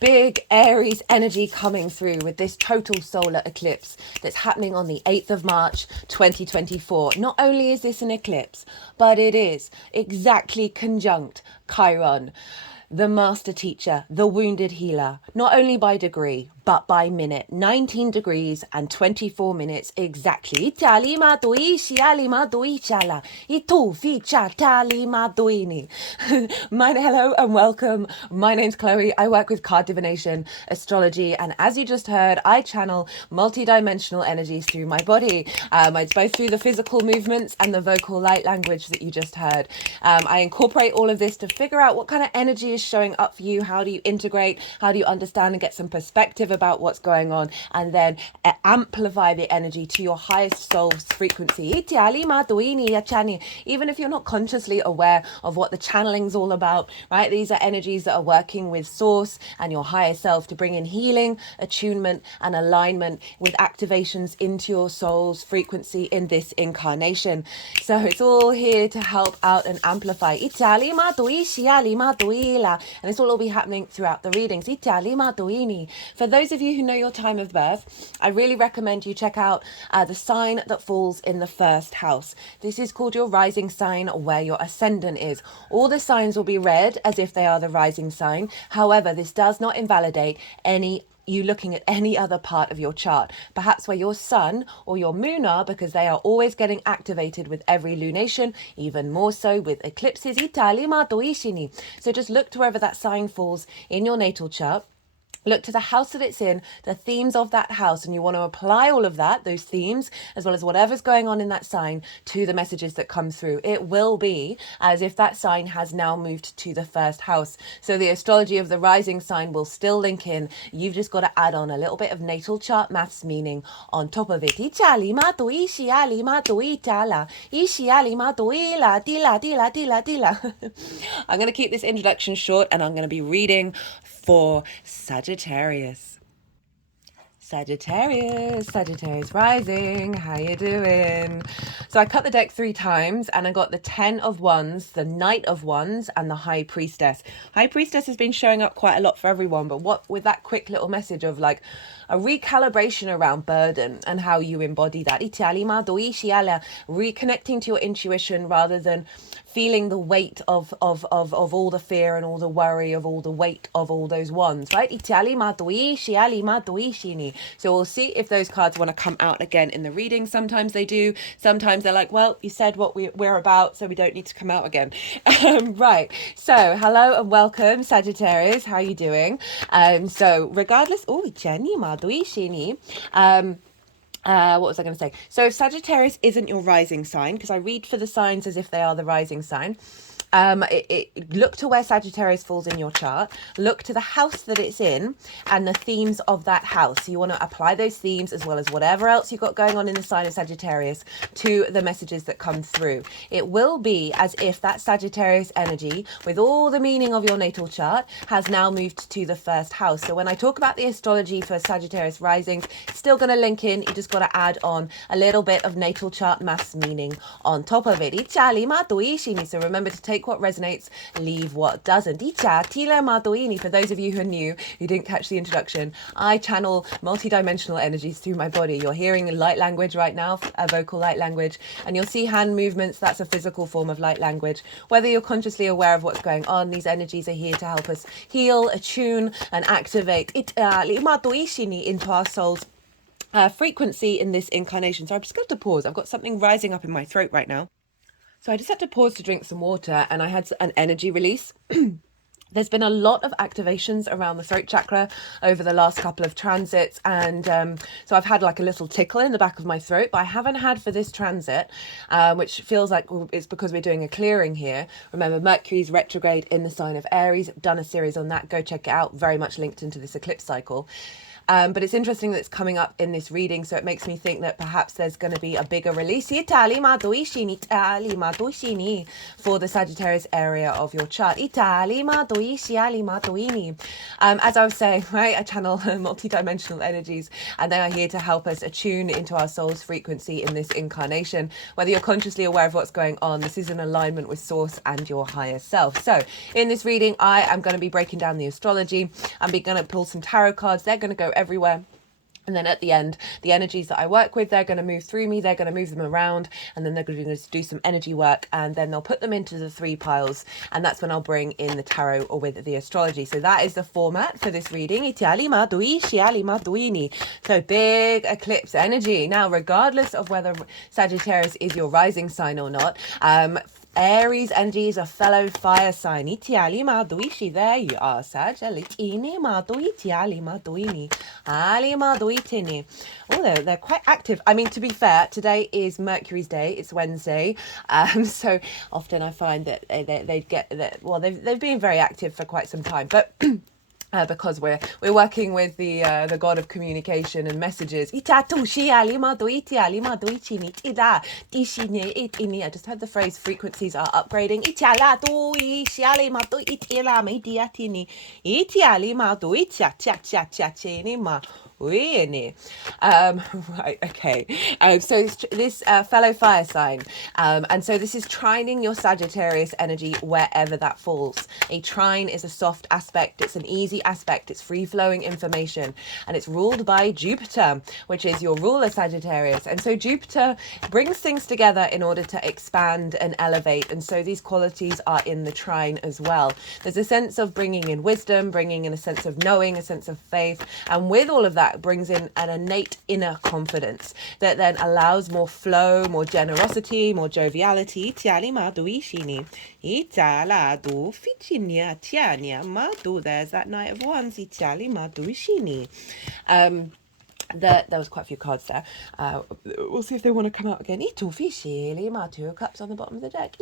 big Aries energy coming through with this total solar eclipse that's happening on the 8th of March 2024. Not only is this an eclipse, but it is exactly conjunct Chiron, the master teacher, the wounded healer, not only by degree, but by minute. 19 degrees and 24 minutes exactly. Hello and welcome. My name's Chloe. I work with card divination, astrology, and as you just heard, I channel multi-dimensional energies through my body. It's both through the physical movements and the vocal light language that you just heard. I incorporate all of this to figure out what kind of energy is showing up for you. How do you integrate? How do you understand and get some perspective about what's going on, and then amplify the energy to your highest soul's frequency. Even if you're not consciously aware of what the channeling's all about, right? These are energies that are working with source and your higher self to bring in healing, attunement, and alignment with activations into your soul's frequency in this incarnation. So it's all here to help out and amplify. And this will all be happening throughout the readings. For those of you who know your time of birth, I really recommend you check out the sign that falls in the first house. This is called your rising sign, where your ascendant is. All the signs will be read as if they are the rising sign. However, this does not invalidate you looking at any other part of your chart, perhaps where your sun or your moon are, because they are always getting activated with every lunation, even more so with eclipses. So just look to wherever that sign falls in your natal chart. Look to the house that it's in, the themes of that house, and you want to apply all of that, those themes, as well as whatever's going on in that sign, to the messages that come through. It will be as if that sign has now moved to the first house. So the astrology of the rising sign will still link in. You've just got to add on a little bit of natal chart maths meaning on top of it. I'm going to keep this introduction short, and I'm going to be reading for Sagittarius. Sagittarius rising, how you doing? So I cut the deck 3 times and I got the 10 of Wands, the Knight of Wands, and the High Priestess. High Priestess has been showing up quite a lot for everyone, but what with that quick little message of like a recalibration around burden and how you embody that. Reconnecting to your intuition rather than feeling the weight of all the fear and all the worry of all the weight of all those wands, right? So we'll see if those cards want to come out again in the reading. Sometimes they do. Sometimes they're like, well, you said what we're about, so we don't need to come out again. Right. So hello and welcome, Sagittarius. How are you doing? So regardless, what was I going to say? So if Sagittarius isn't your rising sign, because I read for the signs as if they are the rising sign, look to where Sagittarius falls in your chart, look to the house that it's in and the themes of that house. So you want to apply those themes as well as whatever else you've got going on in the sign of Sagittarius to the messages that come through. It will be as if that Sagittarius energy, with all the meaning of your natal chart, has now moved to the first house. So when I talk about the astrology for Sagittarius risings, it's still going to link in. You just got to add on a little bit of natal chart maths meaning on top of it. So remember to take what resonates, leave what doesn't. For those of you who are new, who didn't catch the introduction, I channel multi-dimensional energies through my body. You're hearing light language right now, a vocal light language, and you'll see hand movements. That's a physical form of light language. Whether you're consciously aware of what's going on, these energies are here to help us heal, attune, and activate into our soul's frequency in this incarnation. So I'm just going to pause. I've got something rising up in my throat right now. So I just had to pause to drink some water, and I had an energy release. There's been a lot of activations around the throat chakra over the last couple of transits. And so I've had like a little tickle in the back of my throat, but I haven't had for this transit, which feels like it's because we're doing a clearing here. Remember, Mercury's retrograde in the sign of Aries. I've done a series on that. Go check it out. Very much linked into this eclipse cycle. But it's interesting that it's coming up in this reading, so it makes me think that perhaps there's going to be a bigger release for the Sagittarius area of your chart. As I was saying, right, I channel multidimensional energies, and they are here to help us attune into our soul's frequency in this incarnation. Whether you're consciously aware of what's going on, this is in alignment with source and your higher self. So in this reading, I am going to be breaking down the astrology. I'm going to pull some tarot cards. They're going to go everywhere. And then at the end, the energies that I work with, they're going to move through me, they're going to move them around, and then they're going to do some energy work, and then they'll put them into the 3 piles, and that's when I'll bring in the tarot or with the astrology. So that is the format for this reading. So big eclipse energy. Now, regardless of whether Sagittarius is your rising sign or not, Aries energy is a fellow fire sign. There you are, Sag. Oh, they're quite active. I mean, to be fair, today is Mercury's day. It's Wednesday. So often I find that they've been very active for quite some time. But because we're working with the god of communication and messages. I just heard the phrase frequencies are upgrading. Right, okay. So this fellow fire sign, and so this is trining your Sagittarius energy wherever that falls. A trine is a soft aspect, it's an easy aspect, it's free-flowing information, and it's ruled by Jupiter, which is your ruler, Sagittarius. And so Jupiter brings things together in order to expand and elevate, and so these qualities are in the trine as well. There's a sense of bringing in wisdom, bringing in a sense of knowing, a sense of faith, and with all of that brings in an innate inner confidence that then allows more flow, more generosity, more joviality. There's that Knight of Wands. There was quite a few cards there. We'll see if they want to come out again. 2 of Cups on the bottom of the deck.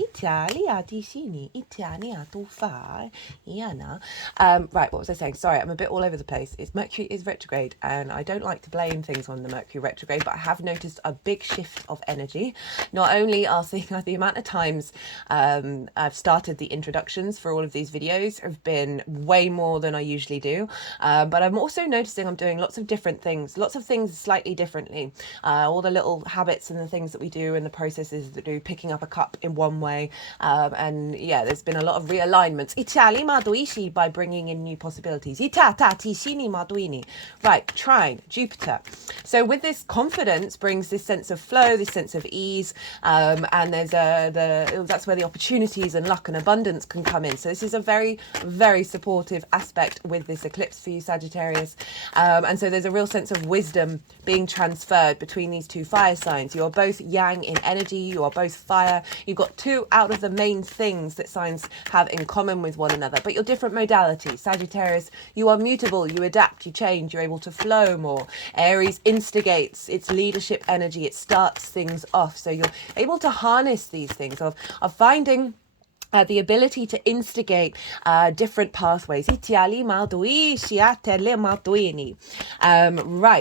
Right, what was I saying? Sorry, I'm a bit all over the place. Mercury is retrograde, and I don't like to blame things on the Mercury retrograde, but I have noticed a big shift of energy. Not only are seeing the amount of times I've started the introductions for all of these videos have been way more than I usually do, but I'm also noticing I'm doing lots of different things, lots of things slightly differently. All the little habits and the things that we do and the processes that do, picking up a cup in one way, and yeah, there's been a lot of realignments by bringing in new possibilities. Right, trine, Jupiter. So with this, confidence brings this sense of flow, this sense of ease, and there's that's where the opportunities and luck and abundance can come in. So this is a very, very supportive aspect with this eclipse for you, Sagittarius, and so there's a real sense of wisdom being transferred between these 2 fire signs. You're both yang in energy, you are both fire. You've got 2 out of the main things that signs have in common with one another, but you're different modalities. Sagittarius, you are mutable, you adapt, you change, you're able to flow more. Aries instigates, it's leadership energy, it starts things off. So you're able to harness these things of finding the ability to instigate different pathways. Right,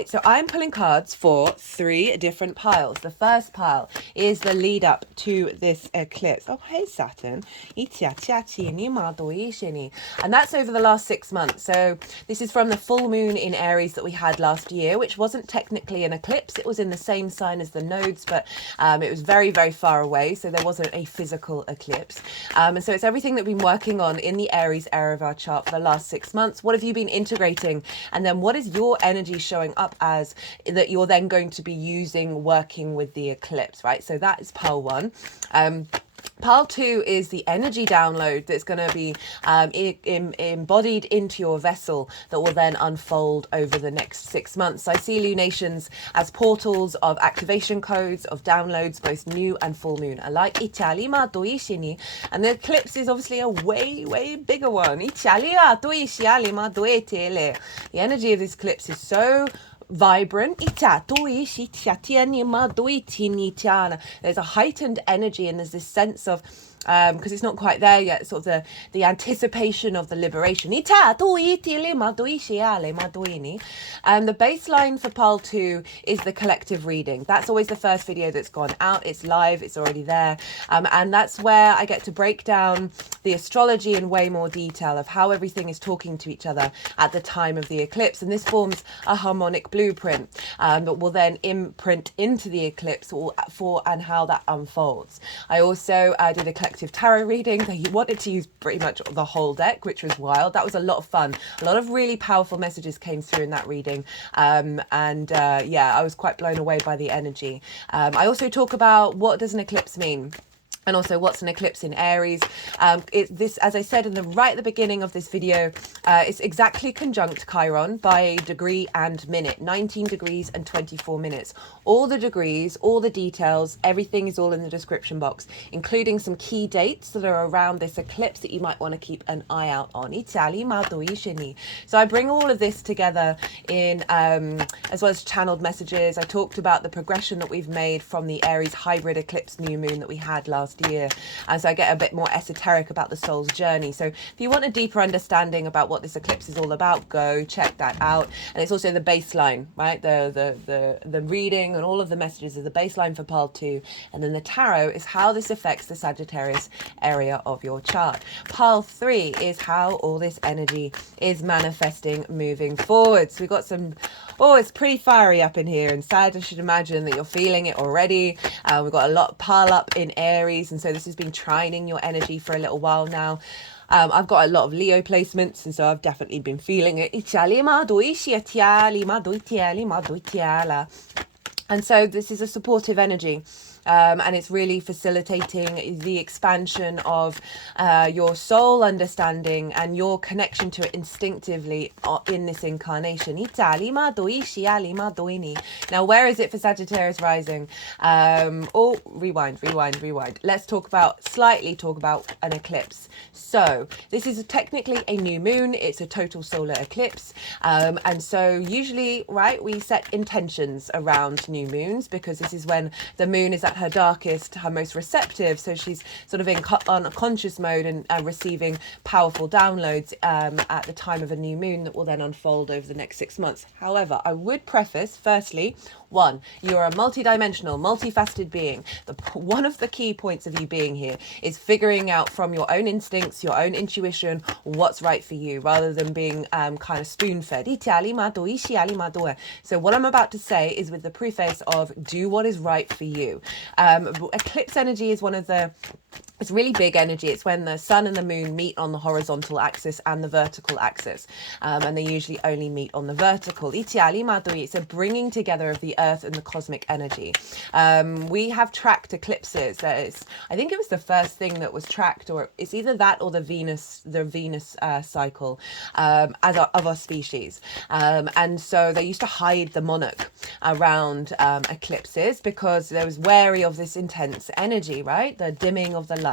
so I'm pulling cards for 3 different piles. The first pile is the lead up to this eclipse. Oh, hey, Saturn. And that's over the last 6 months. So this is from the full moon in Aries that we had last year, which wasn't technically an eclipse. It was in the same sign as the nodes, but it was very, very far away. So there wasn't a physical eclipse. And so it's everything that we've been working on in the Aries area of our chart for the last 6 months. What have you been integrating? And then what is your energy showing up as that you're then going to be using working with the eclipse, right? So that is pile 1. Pile 2 is the energy download that's going to be embodied into your vessel that will then unfold over the next 6 months. I see lunations as portals of activation codes, of downloads, both new and full moon alike. And the eclipse is obviously a way, way bigger one. The energy of this eclipse is so vibrant. There's a heightened energy, and there's this sense of because it's not quite there yet, sort of the anticipation of the liberation. The baseline for Pile 2 is the collective reading. That's always the first video that's gone out. It's live, it's already there. And that's where I get to break down the astrology in way more detail of how everything is talking to each other at the time of the eclipse. And this forms a harmonic blueprint that will then imprint into the eclipse for and how that unfolds. I also did a collective tarot reading. He wanted to use pretty much the whole deck, which was wild. That was a lot of fun. A lot of really powerful messages came through in that reading. Yeah, I was quite blown away by the energy. I also talk about what does an eclipse mean? And also what's an eclipse in Aries. This, as I said in right at the beginning of this video, it's exactly conjunct Chiron by degree and minute, 19 degrees and 24 minutes. All the degrees, all the details, everything is all in the description box, including some key dates that are around this eclipse that you might want to keep an eye out on. So I bring all of this together in, as well as channeled messages. I talked about the progression that we've made from the Aries hybrid eclipse new moon that we had last year, and so I get a bit more esoteric about the soul's journey. So if you want a deeper understanding about what this eclipse is all about, go check that out. And it's also the baseline, right? The reading and all of the messages is the baseline for Pile 2, and then the tarot is how this affects the Sagittarius area of your chart. Pile 3 is how all this energy is manifesting moving forward. So we've got some, it's pretty fiery up in here, and Sag, I should imagine that you're feeling it already. We've got a lot pile up in Aries, and so this has been trining your energy for a little while now. I've got a lot of Leo placements, and so I've definitely been feeling it. And so this is a supportive energy. And it's really facilitating the expansion of your soul understanding and your connection to it instinctively in this incarnation. Now, where is it for Sagittarius rising? Rewind. Let's talk about an eclipse. So this is technically a new moon. It's a total solar eclipse. And so usually, right, we set intentions around new moons because this is when the moon is at her darkest, her most receptive, so she's sort of on a conscious mode and receiving powerful downloads at the time of a new moon that will then unfold over the next 6 months. However, I would preface, firstly, one, you're a multidimensional, multifaceted being. One of the key points of you being here is figuring out from your own instincts, your own intuition, what's right for you, rather than being kind of spoon-fed. So what I'm about to say is with the preface of do what is right for you. Eclipse energy is it's really big energy. It's when the sun and the moon meet on the horizontal axis and the vertical axis. And they usually only meet on the vertical. It's a bringing together of the earth and the cosmic energy. We have tracked eclipses. I think it was the first thing that was tracked, or it's either that or the Venus cycle of our species. And so they used to hide the monarch around eclipses because they was wary of this intense energy, right? The dimming of the light.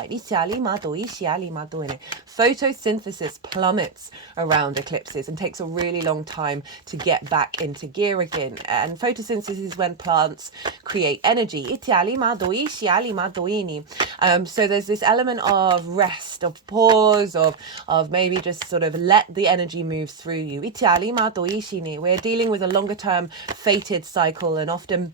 Photosynthesis plummets around eclipses and takes a really long time to get back into gear again. And photosynthesis is when plants create energy. So there's this element of rest, of pause, of maybe just sort of let the energy move through you. We're dealing with a longer term fated cycle, and often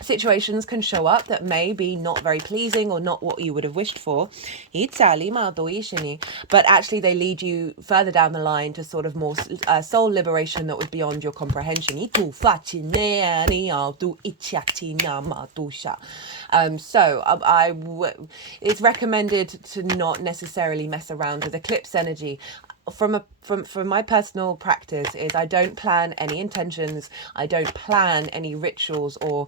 situations can show up that may be not very pleasing or not what you would have wished for. But actually they lead you further down the line to sort of more soul liberation that was beyond your comprehension. It's recommended to not necessarily mess around with eclipse energy. From my personal practice is I don't plan any intentions, I don't plan any rituals or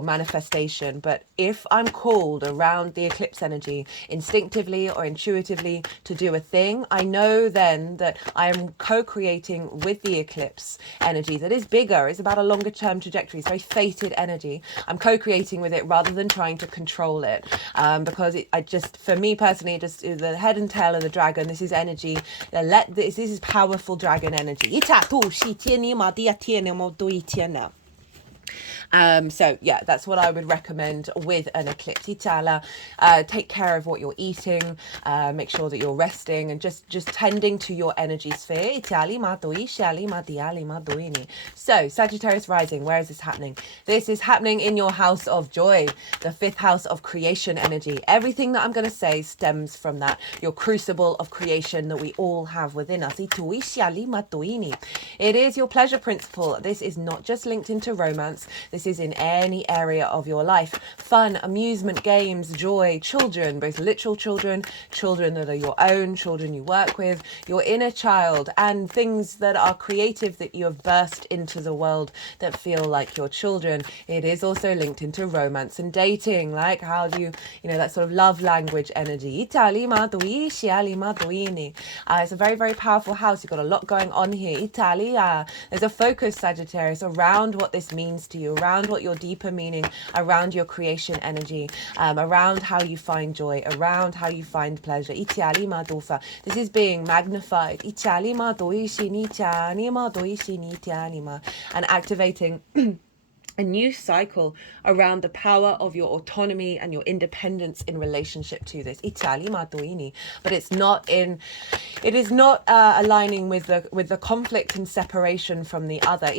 manifestation, but if I'm called around the eclipse energy instinctively or intuitively to do a thing, I know then that I am co-creating with the eclipse energy that is bigger, it's about a longer term trajectory, it's very fated energy. I'm co-creating with it rather than trying to control it, because for me personally, just the head and tail of the dragon, this is energy. This is powerful dragon energy. So yeah, that's what I would recommend with an eclipse. Itala, take care of what you're eating, make sure that you're resting and just tending to your energy sphere. Itali matoi shali matiali madoini. So Sagittarius rising, where is this happening? This is happening in your house of joy, the fifth house of creation energy. Everything that I'm going to say stems from that, your crucible of creation that we all have within us. Itui shali matoini. It is your pleasure principle. This is not just linked into romance. This is in any area of your life. Fun, amusement, games, joy, children, both literal children, children that are your own, children you work with, your inner child, and things that are creative that you have burst into the world that feel like your children. It is also linked into romance and dating, like how do you, that sort of love language energy. It's a very, very powerful house. You've got a lot going on here. Italia. There's a focus, Sagittarius, around what this means to you, around what your deeper meaning, around your creation energy, around how you find joy, around how you find pleasure. This is being magnified. And activating a new cycle around the power of your autonomy and your independence in relationship to this. But it is not aligning with the conflict and separation from the other.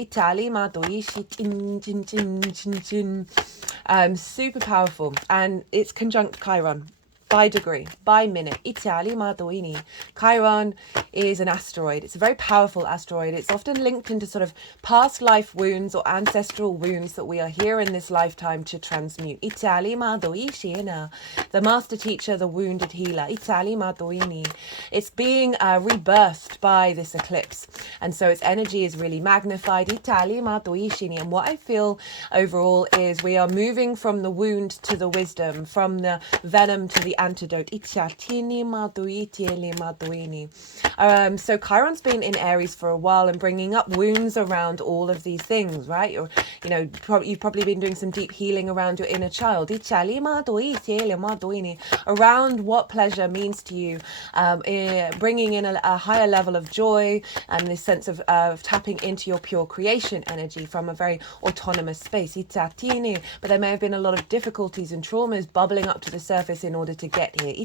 Super powerful, and it's conjunct Chiron by degree, by minute. Chiron is an asteroid. It's a very powerful asteroid. It's often linked into sort of past life wounds or ancestral wounds that we are here in this lifetime to transmute. The master teacher, the wounded healer. It's being rebirthed by this eclipse. And so its energy is really magnified. And what I feel overall is we are moving from the wound to the wisdom, from the venom to the antidote. So Chiron's been in Aries for a while and bringing up wounds around all of these things, right? You've probably been doing some deep healing around your inner child, around what pleasure means to you, bringing in a higher level of joy and this sense of tapping into your pure creation energy from a very autonomous space. But there may have been a lot of difficulties and traumas bubbling up to the surface in order to get here.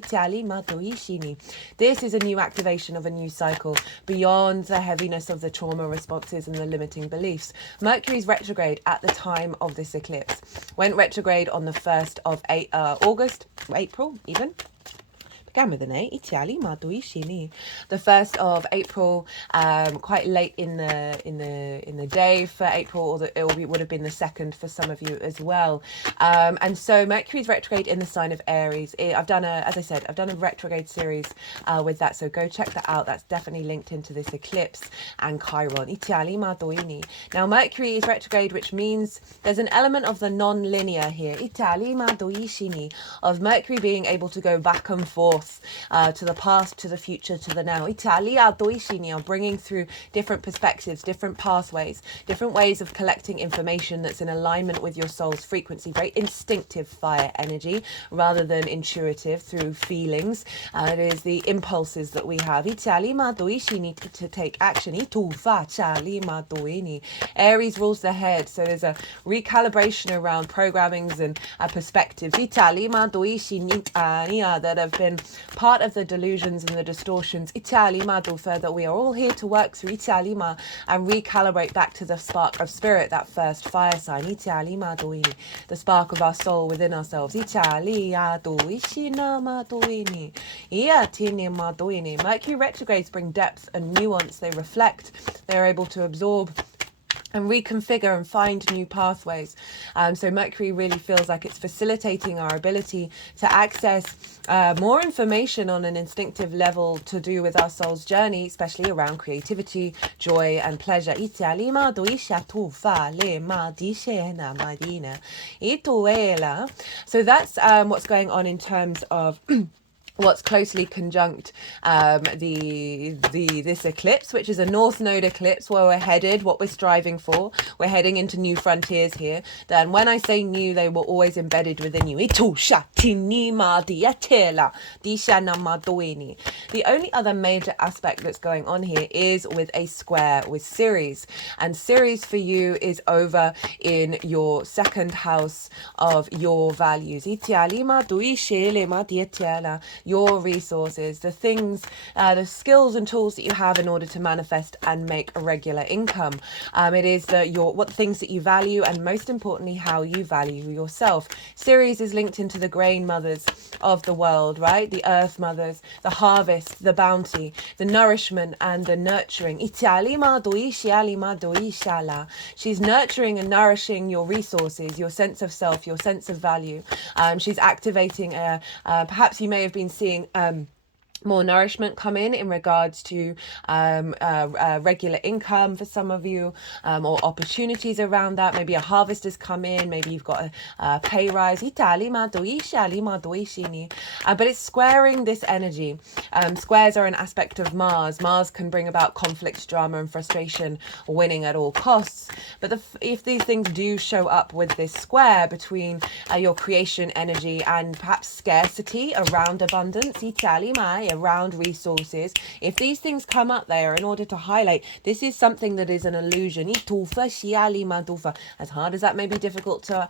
This is a new activation of a new cycle beyond the heaviness of the trauma responses and the limiting beliefs. Mercury's retrograde at the time of this eclipse went retrograde on the 1st of April even. Began with an A. The 1st of April, quite late in the day for April, or it would have been the 2nd for some of you as well. And so Mercury's retrograde in the sign of Aries. I've done a retrograde series with that, so go check that out. That's definitely linked into this eclipse and Chiron. Now Mercury is retrograde, which means there's an element of the non-linear here. Of Mercury being able to go back and forth to the past, to the future, to the now. Bringing through different perspectives, different pathways, different ways of collecting information that's in alignment with your soul's frequency. Very instinctive fire energy rather than intuitive through feelings. It is the impulses that we have. To take action. Aries rules the head, so there's a recalibration around programmings and perspectives that have been part of the delusions and the distortions that we are all here to work through and recalibrate back to the spark of spirit, that first fire sign, the spark of our soul within ourselves. Mercury retrogrades bring depth and nuance. They reflect, they're able to absorb and reconfigure and find new pathways. So Mercury really feels like it's facilitating our ability to access more information on an instinctive level to do with our soul's journey, especially around creativity, joy, and pleasure. So that's what's going on in terms of what's closely conjunct this eclipse, which is a north node eclipse, where we're headed, what we're striving for. We're heading into new frontiers here. Then when I say new, they were always embedded within you. The only other major aspect that's going on here is with a square with Ceres, and Ceres for you is over in your second house of your values. Your resources, the things, the skills and tools that you have in order to manifest and make a regular income. It is what things that you value, and most importantly, how you value yourself. Ceres is linked into the grain mothers of the world, right? The earth mothers, the harvest, the bounty, the nourishment and the nurturing. She's nurturing and nourishing your resources, your sense of self, your sense of value. She's activating perhaps you may have been seeing more nourishment come in regards to regular income for some of you, or opportunities around that. Maybe a harvest has come in, maybe you've got a pay rise, but it's squaring this energy. Squares are an aspect of Mars. Mars can bring about conflict, drama and frustration, winning at all costs. But if these things do show up with this square between your creation energy and perhaps scarcity around abundance, around resources, if these things come up there in order to highlight this is something that is an illusion, as hard as that may be difficult to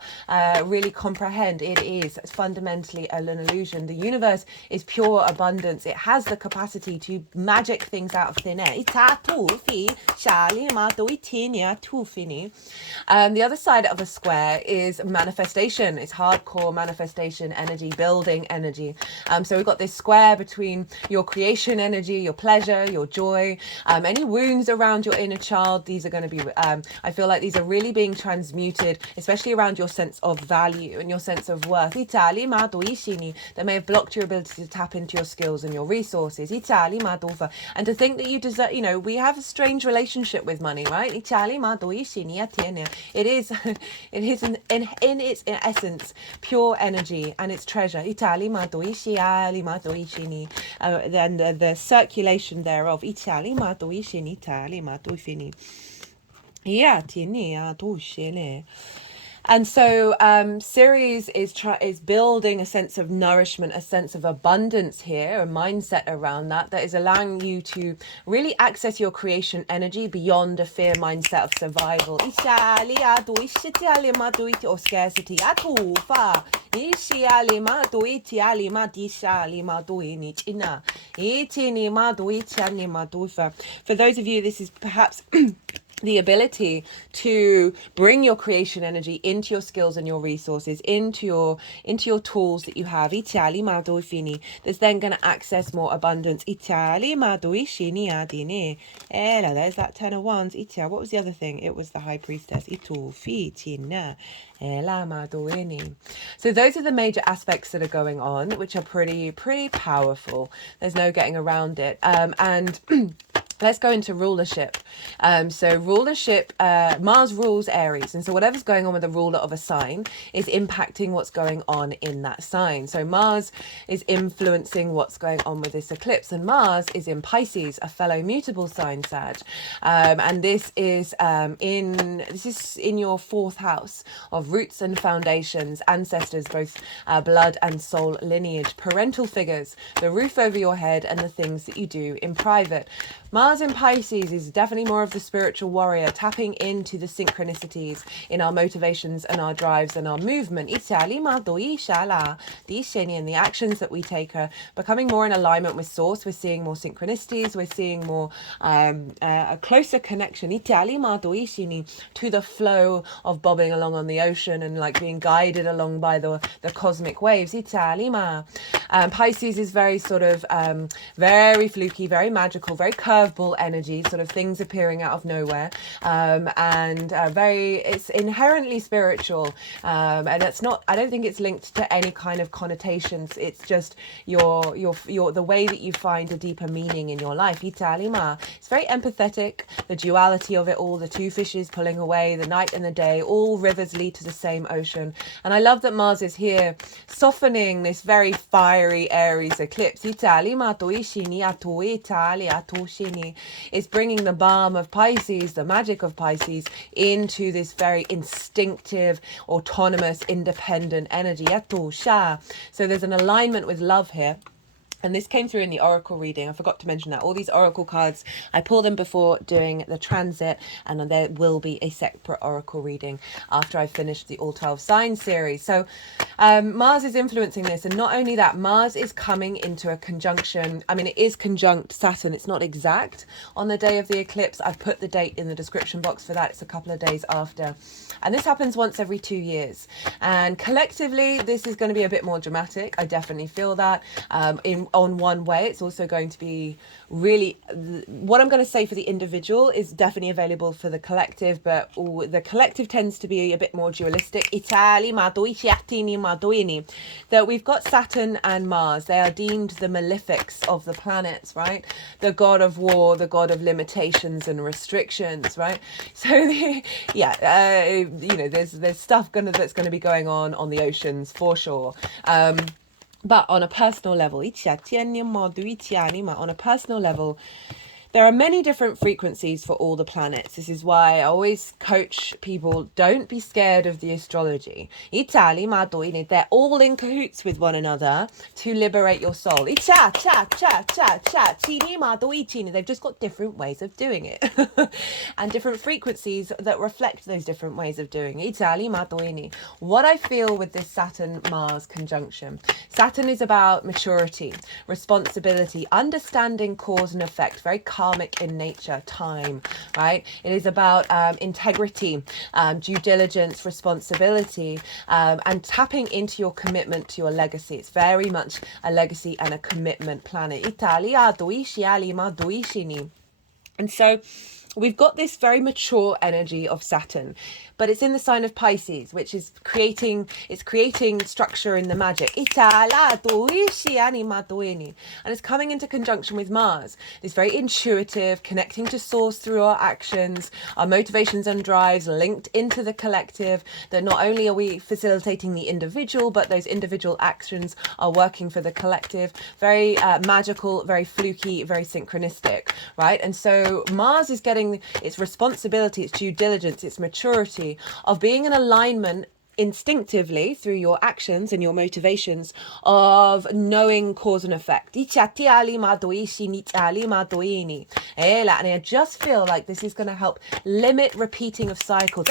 really comprehend, it is fundamentally an illusion. The universe is pure abundance. It has the capacity to magic things out of thin air. The other side of a square is manifestation. It's hardcore manifestation energy, building energy. So we've got this square between your creation energy, your pleasure, your joy, any wounds around your inner child. These are going to be, I feel like these are really being transmuted, especially around your sense of value and your sense of worth. That may have blocked your ability to tap into your skills and your resources. And to think that you deserve, we have a strange relationship with money, right? It is in its essence pure energy and its treasure. Then the circulation thereof. And so Ceres is building a sense of nourishment, a sense of abundance here, a mindset around that is allowing you to really access your creation energy beyond a fear mindset of survival or scarcity. For those of you, this is perhaps the ability to bring your creation energy into your skills and your resources, into your tools that you have. That's then going to access more abundance. There's that 10 of wands. What was the other thing? It was the high priestess. So those are the major aspects that are going on, which are pretty powerful. There's no getting around it. And let's go into rulership. So rulership, Mars rules Aries. And so whatever's going on with the ruler of a sign is impacting what's going on in that sign. So Mars is influencing what's going on with this eclipse. And Mars is in Pisces, a fellow mutable sign, Sag. And this is in your fourth house of roots and foundations, ancestors, both blood and soul lineage, parental figures, the roof over your head, and the things that you do in private. Mars in Pisces is definitely more of the spiritual warrior, tapping into the synchronicities in our motivations and our drives and our movement. And the actions that we take are becoming more in alignment with source. We're seeing more synchronicities. We're seeing more a closer connection to the flow of bobbing along on the ocean and like being guided along by the cosmic waves. Pisces is very sort of very fluky, very magical, very curveball oddball energy, sort of things appearing out of nowhere, and it's inherently spiritual, and it's not, I don't think it's linked to any kind of connotations. It's just your the way that you find a deeper meaning in your life. Italima. It's very empathetic, the duality of it all, the two fishes pulling away, the night and the day, all rivers lead to the same ocean. And I love that Mars is here softening this very fiery Aries eclipse. Italima toishini atu Italia toshini is bringing the balm of Pisces, the magic of Pisces, into this very instinctive, autonomous, independent energy. So there's an alignment with love here. And this came through in the oracle reading. I forgot to mention that. All these oracle cards, I pull them before doing the transit, and then there will be a separate oracle reading after I finish the All 12 Signs series. So Mars is influencing this. And not only that, Mars is coming into a conjunction. I mean, it is conjunct Saturn. It's not exact on the day of the eclipse. I've put the date in the description box for that. It's a couple of days after. And this happens once every 2 years. And collectively, this is going to be a bit more dramatic. I definitely feel that. On one way, it's also going to be really, what I'm going to say for the individual is definitely available for the collective, but the collective tends to be a bit more dualistic. That we've got Saturn and Mars. They are deemed the malefics of the planets, right? The god of war, the god of limitations and restrictions, right? So there's stuff that's going to be going on the oceans for sure. But on a personal level, on a personal level, there are many different frequencies for all the planets. This is why I always coach people, don't be scared of the astrology. They're all in cahoots with one another to liberate your soul. They've just got different ways of doing it. And different frequencies that reflect those different ways of doing it. What I feel with this Saturn-Mars conjunction, Saturn is about maturity, responsibility, understanding cause and effect, very karmic in nature, time, right? It is about integrity, due diligence, responsibility, and tapping into your commitment to your legacy. It's very much a legacy and a commitment planet. And so we've got this very mature energy of Saturn, but it's in the sign of Pisces, which is creating structure in the magic. And it's coming into conjunction with Mars. It's very intuitive, connecting to source through our actions, our motivations and drives linked into the collective, that not only are we facilitating the individual, but those individual actions are working for the collective. Very magical, very fluky, very synchronistic, right? And so Mars is getting its responsibility, its due diligence, its maturity of being in alignment instinctively through your actions and your motivations of knowing cause and effect. And I just feel like this is going to help limit repeating of cycles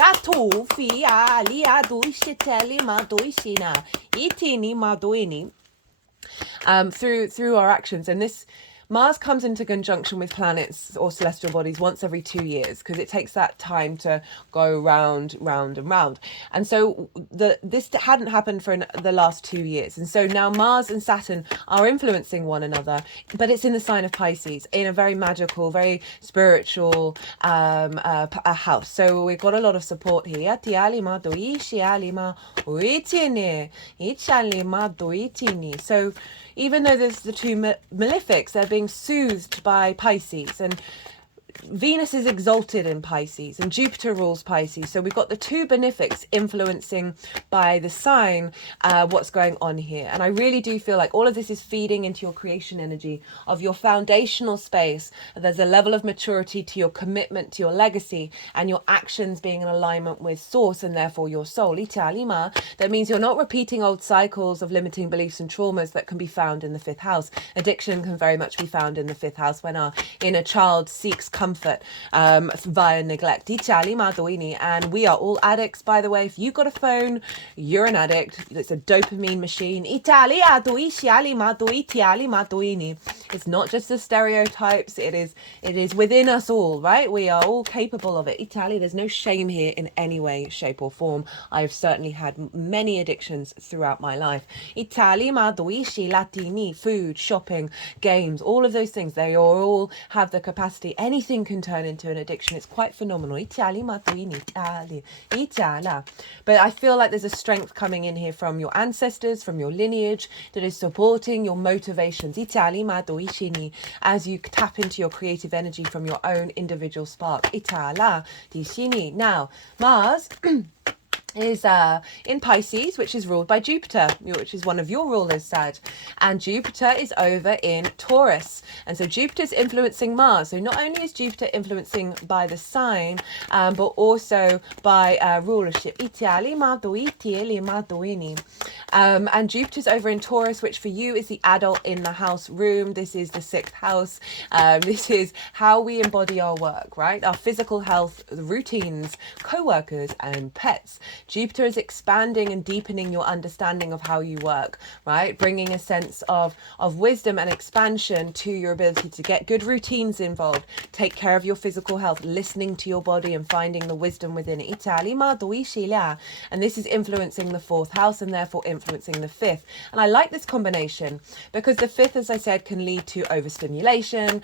through our actions. And this Mars comes into conjunction with planets or celestial bodies once every 2 years, because it takes that time to go round and round. And so this hadn't happened for the last 2 years. And so now Mars and Saturn are influencing one another, but it's in the sign of Pisces, in a very magical, very spiritual a house. So we've got a lot of support here. So even though there's the two malefics, they're being soothed by Pisces, and Venus is exalted in Pisces and Jupiter rules Pisces. So we've got the two benefics influencing by the sign what's going on here. And I really do feel like all of this is feeding into your creation energy of your foundational space. There's a level of maturity to your commitment to your legacy and your actions being in alignment with source and therefore your soul. That means you're not repeating old cycles of limiting beliefs and traumas that can be found in the 5th house. Addiction can very much be found in the 5th house when our inner child seeks comfort via neglect. And we are all addicts, by the way. If you've got a phone, you're an addict. It's a dopamine machine. It's not just the stereotypes. It is within us all, right? We are all capable of it. There's no shame here in any way, shape or form. I've certainly had many addictions throughout my life. Latini, food, shopping, games, all of those things, they all have the capacity. Anything can turn into an addiction. It's quite phenomenal. But I feel like there's a strength coming in here from your ancestors, from your lineage, that is supporting your motivations as you tap into your creative energy from your own individual spark. Now, Mars is in Pisces, which is ruled by Jupiter, which is one of your rulers, Sag. And Jupiter is over in Taurus. And so Jupiter's influencing Mars. So not only is Jupiter influencing by the sign, but also by rulership. And Jupiter's over in Taurus, which for you is the adult in the house room. This is the 6th house. This is how we embody our work, right? Our physical health, routines, co-workers, and pets. Jupiter is expanding and deepening your understanding of how you work, right? Bringing a sense of wisdom and expansion to your ability to get good routines involved, take care of your physical health, listening to your body and finding the wisdom within it. And this is influencing the 4th house and therefore influencing the 5th. And I like this combination because the 5th, as I said, can lead to overstimulation,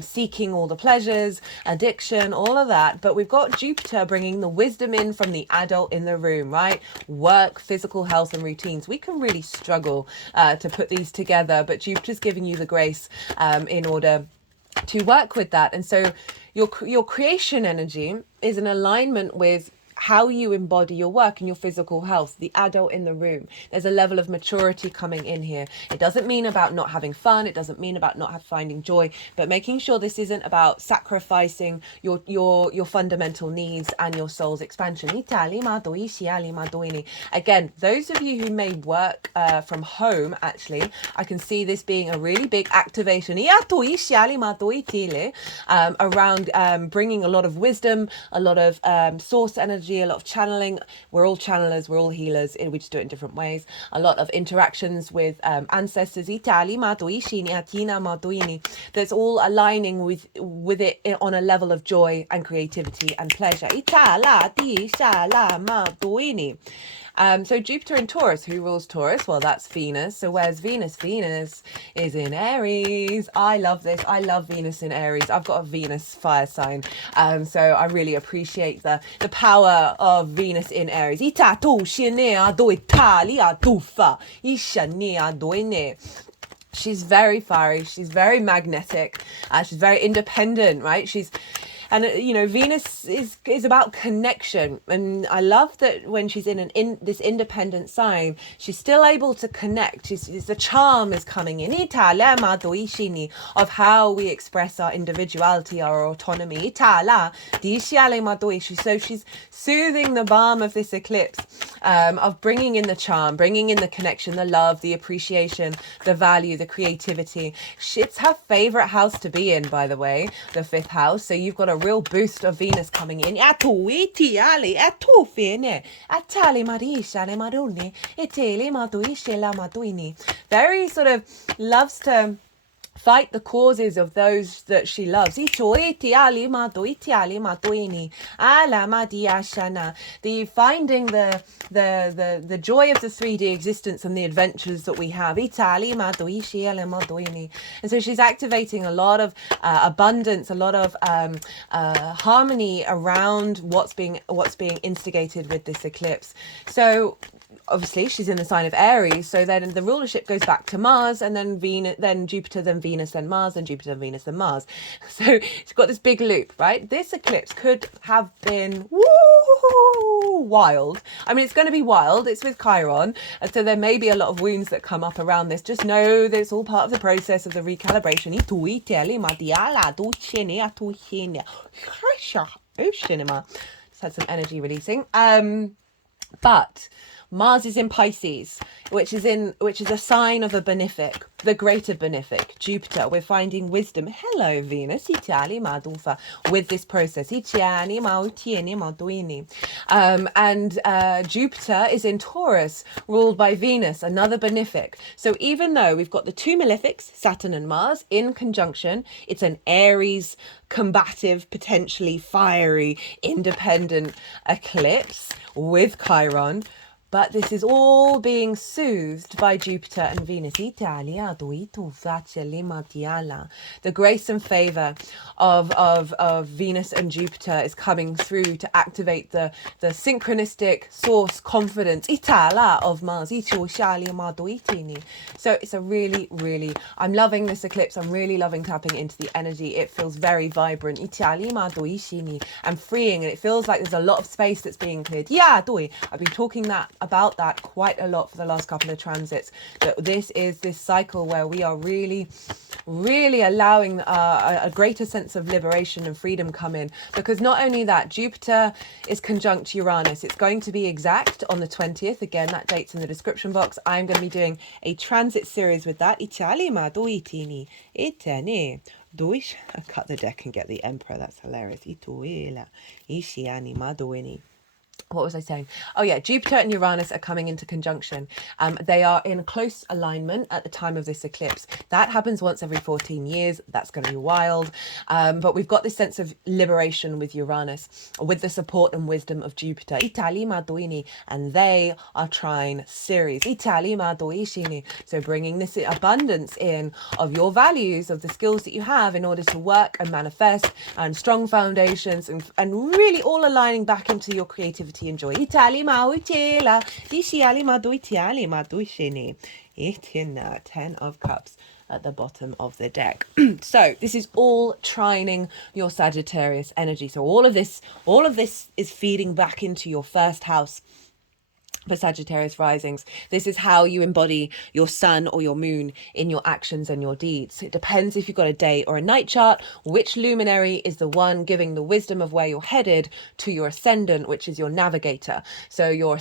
seeking all the pleasures, addiction, all of that. But we've got Jupiter bringing the wisdom in from the adult in the room, right? Work, physical health and routines. We can really struggle to put these together, but Jupiter's giving you the grace in order to work with that. And so your creation energy is in alignment with how you embody your work and your physical health, the adult in the room. There's a level of maturity coming in here. It doesn't mean about not having fun. It doesn't mean about not finding joy, but making sure this isn't about sacrificing your fundamental needs and your soul's expansion. Again, those of you who may work from home, actually, I can see this being a really big activation around bringing a lot of wisdom, a lot of source energy, a lot of channeling. We're all channelers, we're all healers, we just do it in different ways. A lot of interactions with ancestors, that's all aligning with it on a level of joy and creativity and pleasure. So Jupiter in Taurus, who rules Taurus? Well, that's Venus. So where's Venus? Venus is in Aries. I love this. I love Venus in Aries. I've got a Venus fire sign. So I really appreciate the power of Venus in Aries. She's very fiery. She's very magnetic. She's very independent, right? And Venus is about connection, and I love that when she's in this independent sign, she's still able to connect. The charm is coming in of how we express our individuality, our autonomy. So she's soothing the balm of this eclipse, of bringing in the charm, bringing in the connection, the love, the appreciation, the value, the creativity. It's her favorite house to be in, by the way, the 5th house. So you've got a real boost of Venus coming in. Very sort of loves to fight the causes of those that she loves. The finding the joy of the 3D existence and the adventures that we have. And so she's activating a lot of abundance, a lot of harmony around what's being instigated with this eclipse. So obviously she's in the sign of Aries, so then the rulership goes back to Mars, and then Jupiter, then Venus, then Mars, then Jupiter, Venus, then Mars. So she's got this big loop, right? This eclipse could have been wild. I mean, it's going to be wild. It's with Chiron, and so there may be a lot of wounds that come up around this. Just know that it's all part of the process of the recalibration. Just had some energy releasing. But Mars is in Pisces, which is a sign of a benefic. the greater benefic, Jupiter. We're finding wisdom. Hello, Venus. With this process. And Jupiter is in Taurus, ruled by Venus, another benefic. So even though we've got the two malefics, Saturn and Mars, in conjunction, it's an Aries, combative, potentially fiery, independent eclipse with Chiron. But this is all being soothed by Jupiter and Venus. The grace and favour of Venus and Jupiter is coming through to activate the synchronistic source confidence of Mars. So it's a really, really, I'm loving this eclipse. I'm really loving tapping into the energy. It feels very vibrant and freeing, and it feels like there's a lot of space that's being cleared. I've been talking about that quite a lot for the last couple of transits, that this is this cycle where we are really allowing a greater sense of liberation and freedom come in, because not only that, Jupiter is conjunct Uranus. It's going to be exact on the 20th. Again, that date's in the description box. I'm going to be doing a transit series with that. I cut the deck and get the Emperor. That's hilarious. What was I saying? Oh yeah, Jupiter and Uranus are coming into conjunction. They are in close alignment at the time of this eclipse. That happens once every 14 years. That's going to be wild. But we've got this sense of liberation with Uranus, with the support and wisdom of Jupiter. And they are trine Ceres. So bringing this abundance in of your values, of the skills that you have in order to work and manifest, and strong foundations, and really all aligning back into your creativity and joy. 10 of Cups at the bottom of the deck. So this is all trining your Sagittarius energy. So all of this is feeding back into your first house for Sagittarius risings. This is how you embody your sun or your moon in your actions and your deeds. It depends if you've got a day or a night chart, which luminary is the one giving the wisdom of where you're headed to your ascendant, which is your navigator. So your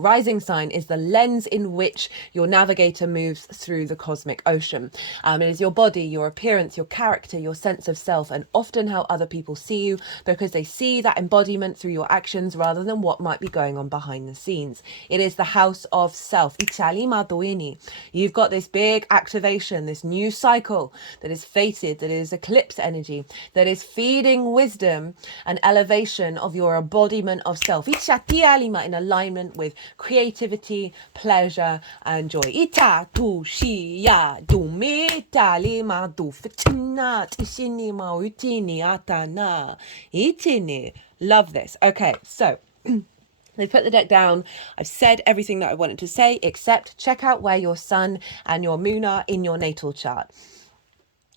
rising sign is the lens in which your navigator moves through the cosmic ocean. It is your body, your appearance, your character, your sense of self, and often how other people see you, because they see that embodiment through your actions rather than what might be going on behind the scenes. It is the house of self. You've got this big activation, this new cycle that is fated, that is eclipse energy, that is feeding wisdom and elevation of your embodiment of self. In alignment with creativity, pleasure, and joy. Love this. Okay, so they put the deck down. I've said everything that I wanted to say, except check out where your sun and your moon are in your natal chart.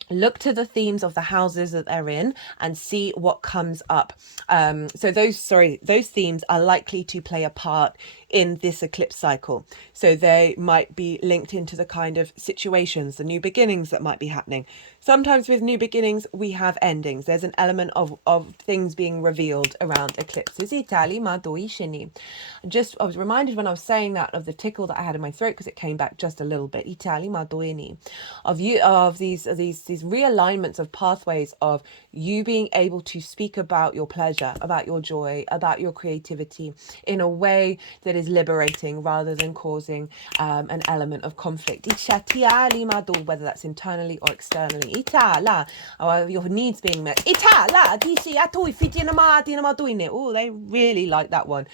Look to the themes of the houses that they're in and see what comes up. So those themes are likely to play a part in this eclipse cycle. So they might be linked into the kind of situations, the new beginnings that might be happening. Sometimes with new beginnings, we have endings. There's an element of things being revealed around eclipses. I was reminded when I was saying that of the tickle that I had in my throat, because it came back just a little bit. Of these realignments of pathways of you being able to speak about your pleasure, about your joy, about your creativity in a way that is liberating rather than causing an element of conflict. Whether that's internally or externally. Your needs being met. Oh, they really like that one.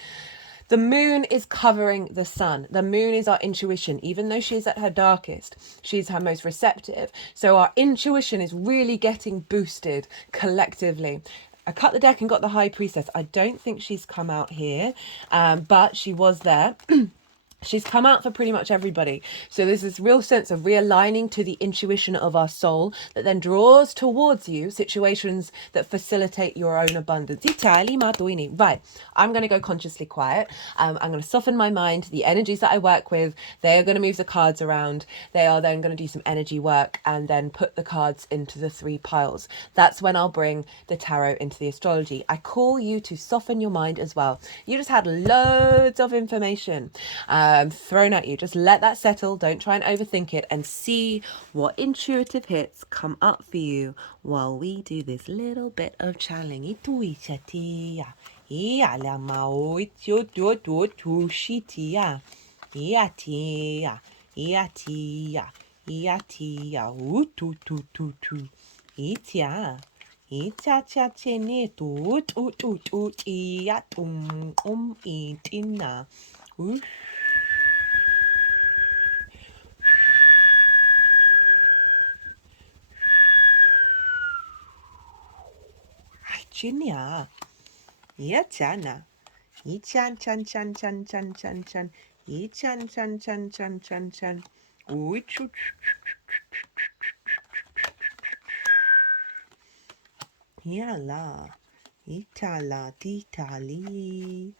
The moon is covering the sun. The moon is our intuition. Even though she's at her darkest, she's her most receptive. So our intuition is really getting boosted collectively. I cut the deck and got the High Priestess. I don't think she's come out here, but she was there. She's come out for pretty much everybody. So there's this real sense of realigning to the intuition of our soul that then draws towards you situations that facilitate your own abundance. Right, I'm going to go consciously quiet. I'm going to soften my mind. The energies that I work with, they are going to move the cards around. They are then going to do some energy work and then put the cards into the 3 piles. That's when I'll bring the tarot into the astrology. I call you to soften your mind as well. You just had loads of information. thrown at you. Just let that settle. Don't try and overthink it, and see what intuitive hits come up for you while we do this little bit of channeling. Ita cha chene tu tu tu tu ia itina. Chinya. Ia chana. Ichan chan chan chan chan chan chan. Ichan chan chan chan chan chan. Uichu. Yala. Itala titali.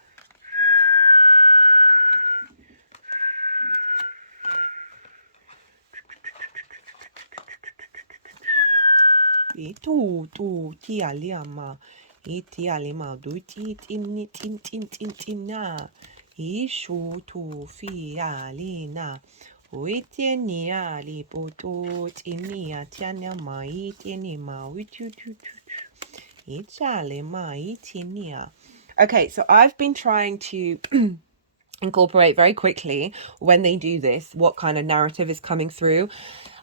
Itu tu tia liama. Itia lima du ti tin tin tin tin tin na. Ishu tu fia lina. Uitenia li poto tinia tiania ma itieni ma witu tu tu. Itale ma itinia. Okay, so I've been trying to incorporate very quickly when they do this what kind of narrative is coming through.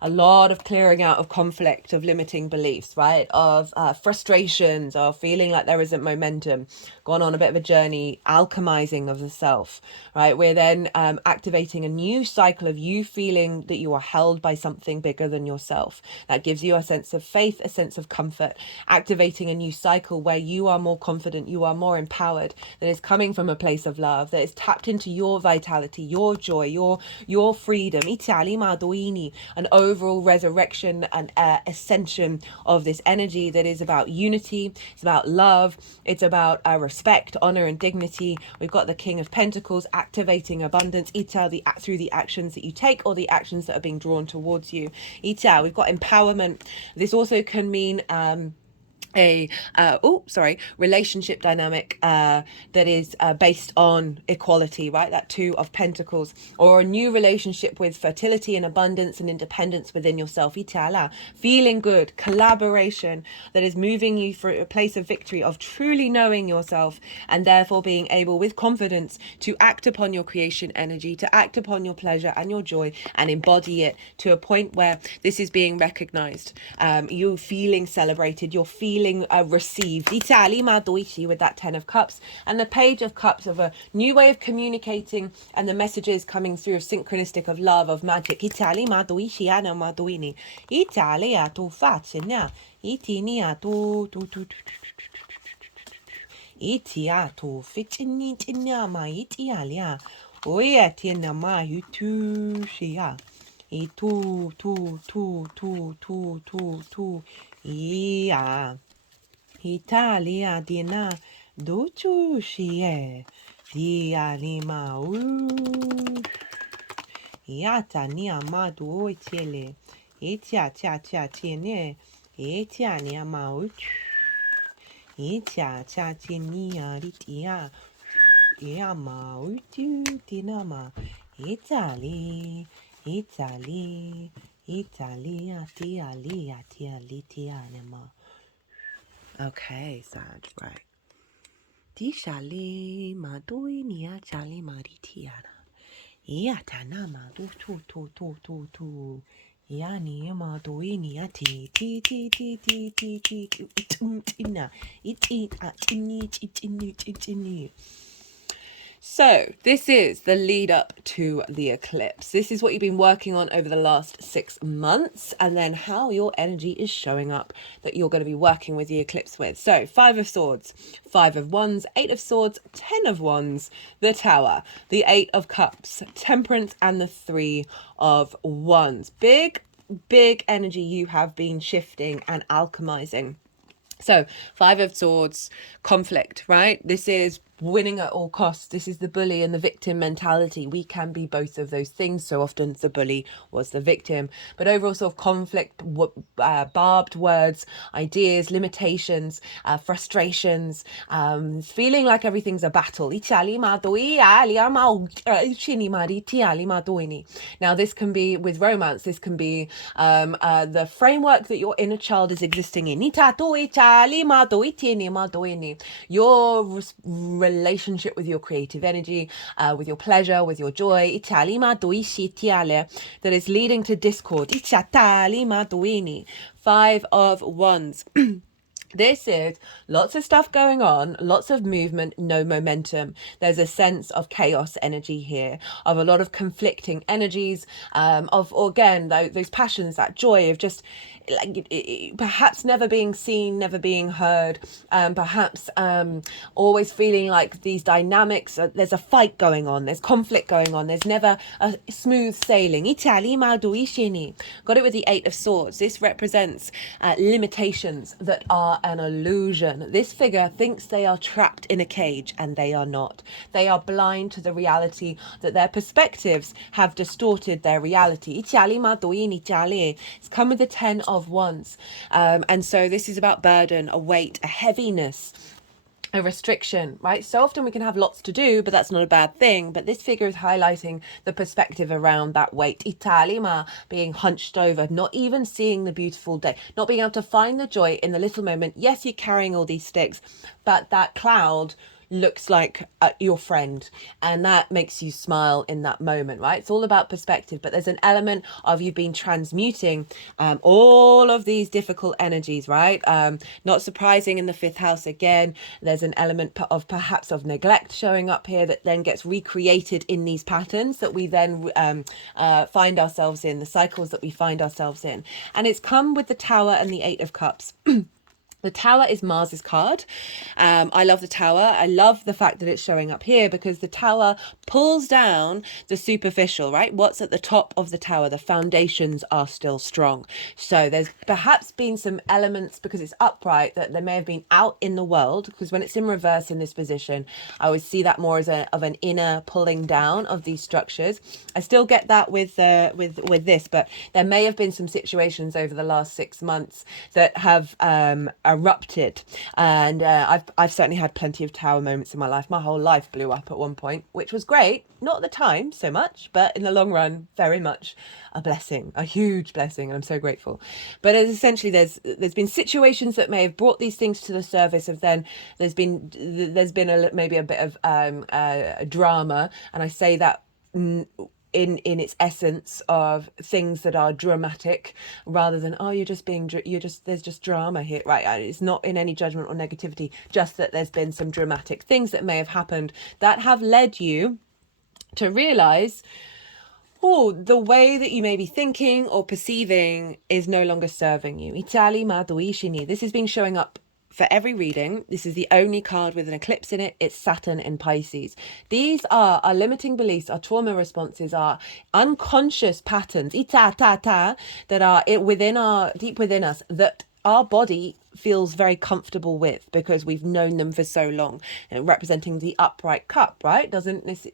A lot of clearing out of conflict, of limiting beliefs, right? Of frustrations, of feeling like there isn't momentum. Gone on a bit of a journey, alchemizing of the self, right? We're then activating a new cycle of you feeling that you are held by something bigger than yourself. That gives you a sense of faith, a sense of comfort, activating a new cycle where you are more confident, you are more empowered, that is coming from a place of love, that is tapped into your vitality, your joy, your freedom. An overall resurrection and ascension of this energy that is about unity, it's about love, it's about respect, honor, and dignity. We've got the King of Pentacles activating abundance, through the actions that you take or the actions that are being drawn towards you. We've got empowerment. This also can mean relationship dynamic that is based on equality, right? That Two of Pentacles, or a new relationship with fertility and abundance and independence within yourself. Itala, feeling good, collaboration that is moving you through a place of victory, of truly knowing yourself, and therefore being able with confidence to act upon your creation energy, to act upon your pleasure and your joy, and embody it to a point where this is being recognized. You're feeling celebrated, you're feeling received. With that Ten of Cups and the Page of Cups, of a new way of communicating, and the messages coming through of synchronistic, of love, of magic. Italia tu facina. Itinia tu itia tu fitini tinia ma itialia. Oya tina ma yutu shia. Itu tu ia. Italia dina duchu shie. Dia lima Iata ni amadu oitiele. Itia tia tiene. Itia ni amau. Itia tinia ritia. Iama utu dinama. Italia tianema. Okay, Sag, right. Di shali madoi nia chali maritiana. Iatana madu tu. Yani madoi nia ti itina. Itini. So this is the lead up to the eclipse. This is what you've been working on over the last 6 months, and then how your energy is showing up that you're going to be working with the eclipse with. So 5 of Swords, 5 of Wands, 8 of Swords, 10 of Wands, the Tower, the 8 of Cups, Temperance, and the 3 of Wands. Big energy you have been shifting and alchemizing. So 5 of Swords, conflict, right? This is winning at all costs. This is the bully and the victim mentality. We can be both of those things. So often the bully was the victim. But overall sort of conflict, barbed words, ideas, limitations, frustrations, feeling like everything's a battle. Now this can be with romance. This can be the framework that your inner child is existing in. Your relationship with your creative energy, with your pleasure, with your joy, that is leading to discord. 5 of Wands. This is lots of stuff going on, lots of movement, no momentum. There's a sense of chaos energy here, of a lot of conflicting energies, of, again, those passions, that joy of just like perhaps never being seen, never being heard, perhaps always feeling like these dynamics, there's a fight going on, there's conflict going on, there's never a smooth sailing. Got it with the 8 of Swords. This represents limitations that are an illusion. This figure thinks they are trapped in a cage, and they are not. They are blind to the reality that their perspectives have distorted their reality. It's come with the 10 of Wands. And so this is about burden, a weight, a heaviness, a restriction, right? So often we can have lots to do, but that's not a bad thing. But this figure is highlighting the perspective around that weight. Italima, being hunched over, not even seeing the beautiful day, not being able to find the joy in the little moment. Yes, you're carrying all these sticks, but that cloud looks like your friend, and that makes you smile in that moment, right? It's all about perspective, but there's an element of you been transmuting all of these difficult energies, right? Not surprising in the 5th house again, there's an element of perhaps of neglect showing up here that then gets recreated in these patterns that we then find ourselves in, the cycles that we find ourselves in. And it's come with the Tower and the 8 of Cups. The Tower is Mars's card. I love the Tower. I love the fact that it's showing up here because the Tower pulls down the superficial, right? What's at the top of the Tower? The foundations are still strong. So there's perhaps been some elements, because it's upright, that there may have been out in the world, because when it's in reverse in this position, I always see that more as of an inner pulling down of these structures. I still get that with this, but there may have been some situations over the last 6 months that have erupted, and I've certainly had plenty of Tower moments in my life. My whole life blew up at one point, which was great, not at the time so much, but in the long run very much a blessing, a huge blessing, and I'm so grateful. But essentially there's been situations that may have brought these things to the surface of, then there's been maybe a bit of drama, and I say that in its essence of things that are dramatic, rather than there's just drama here, right? It's not in any judgment or negativity, just that there's been some dramatic things that may have happened that have led you to realize, the way that you may be thinking or perceiving is no longer serving you. This has been showing up for every reading. This is the only card with an eclipse in it. It's Saturn in Pisces. These are our limiting beliefs, our trauma responses, our unconscious patterns that are deep within us, that our body feels very comfortable with because we've known them for so long. And representing the upright cup, right? Doesn't this,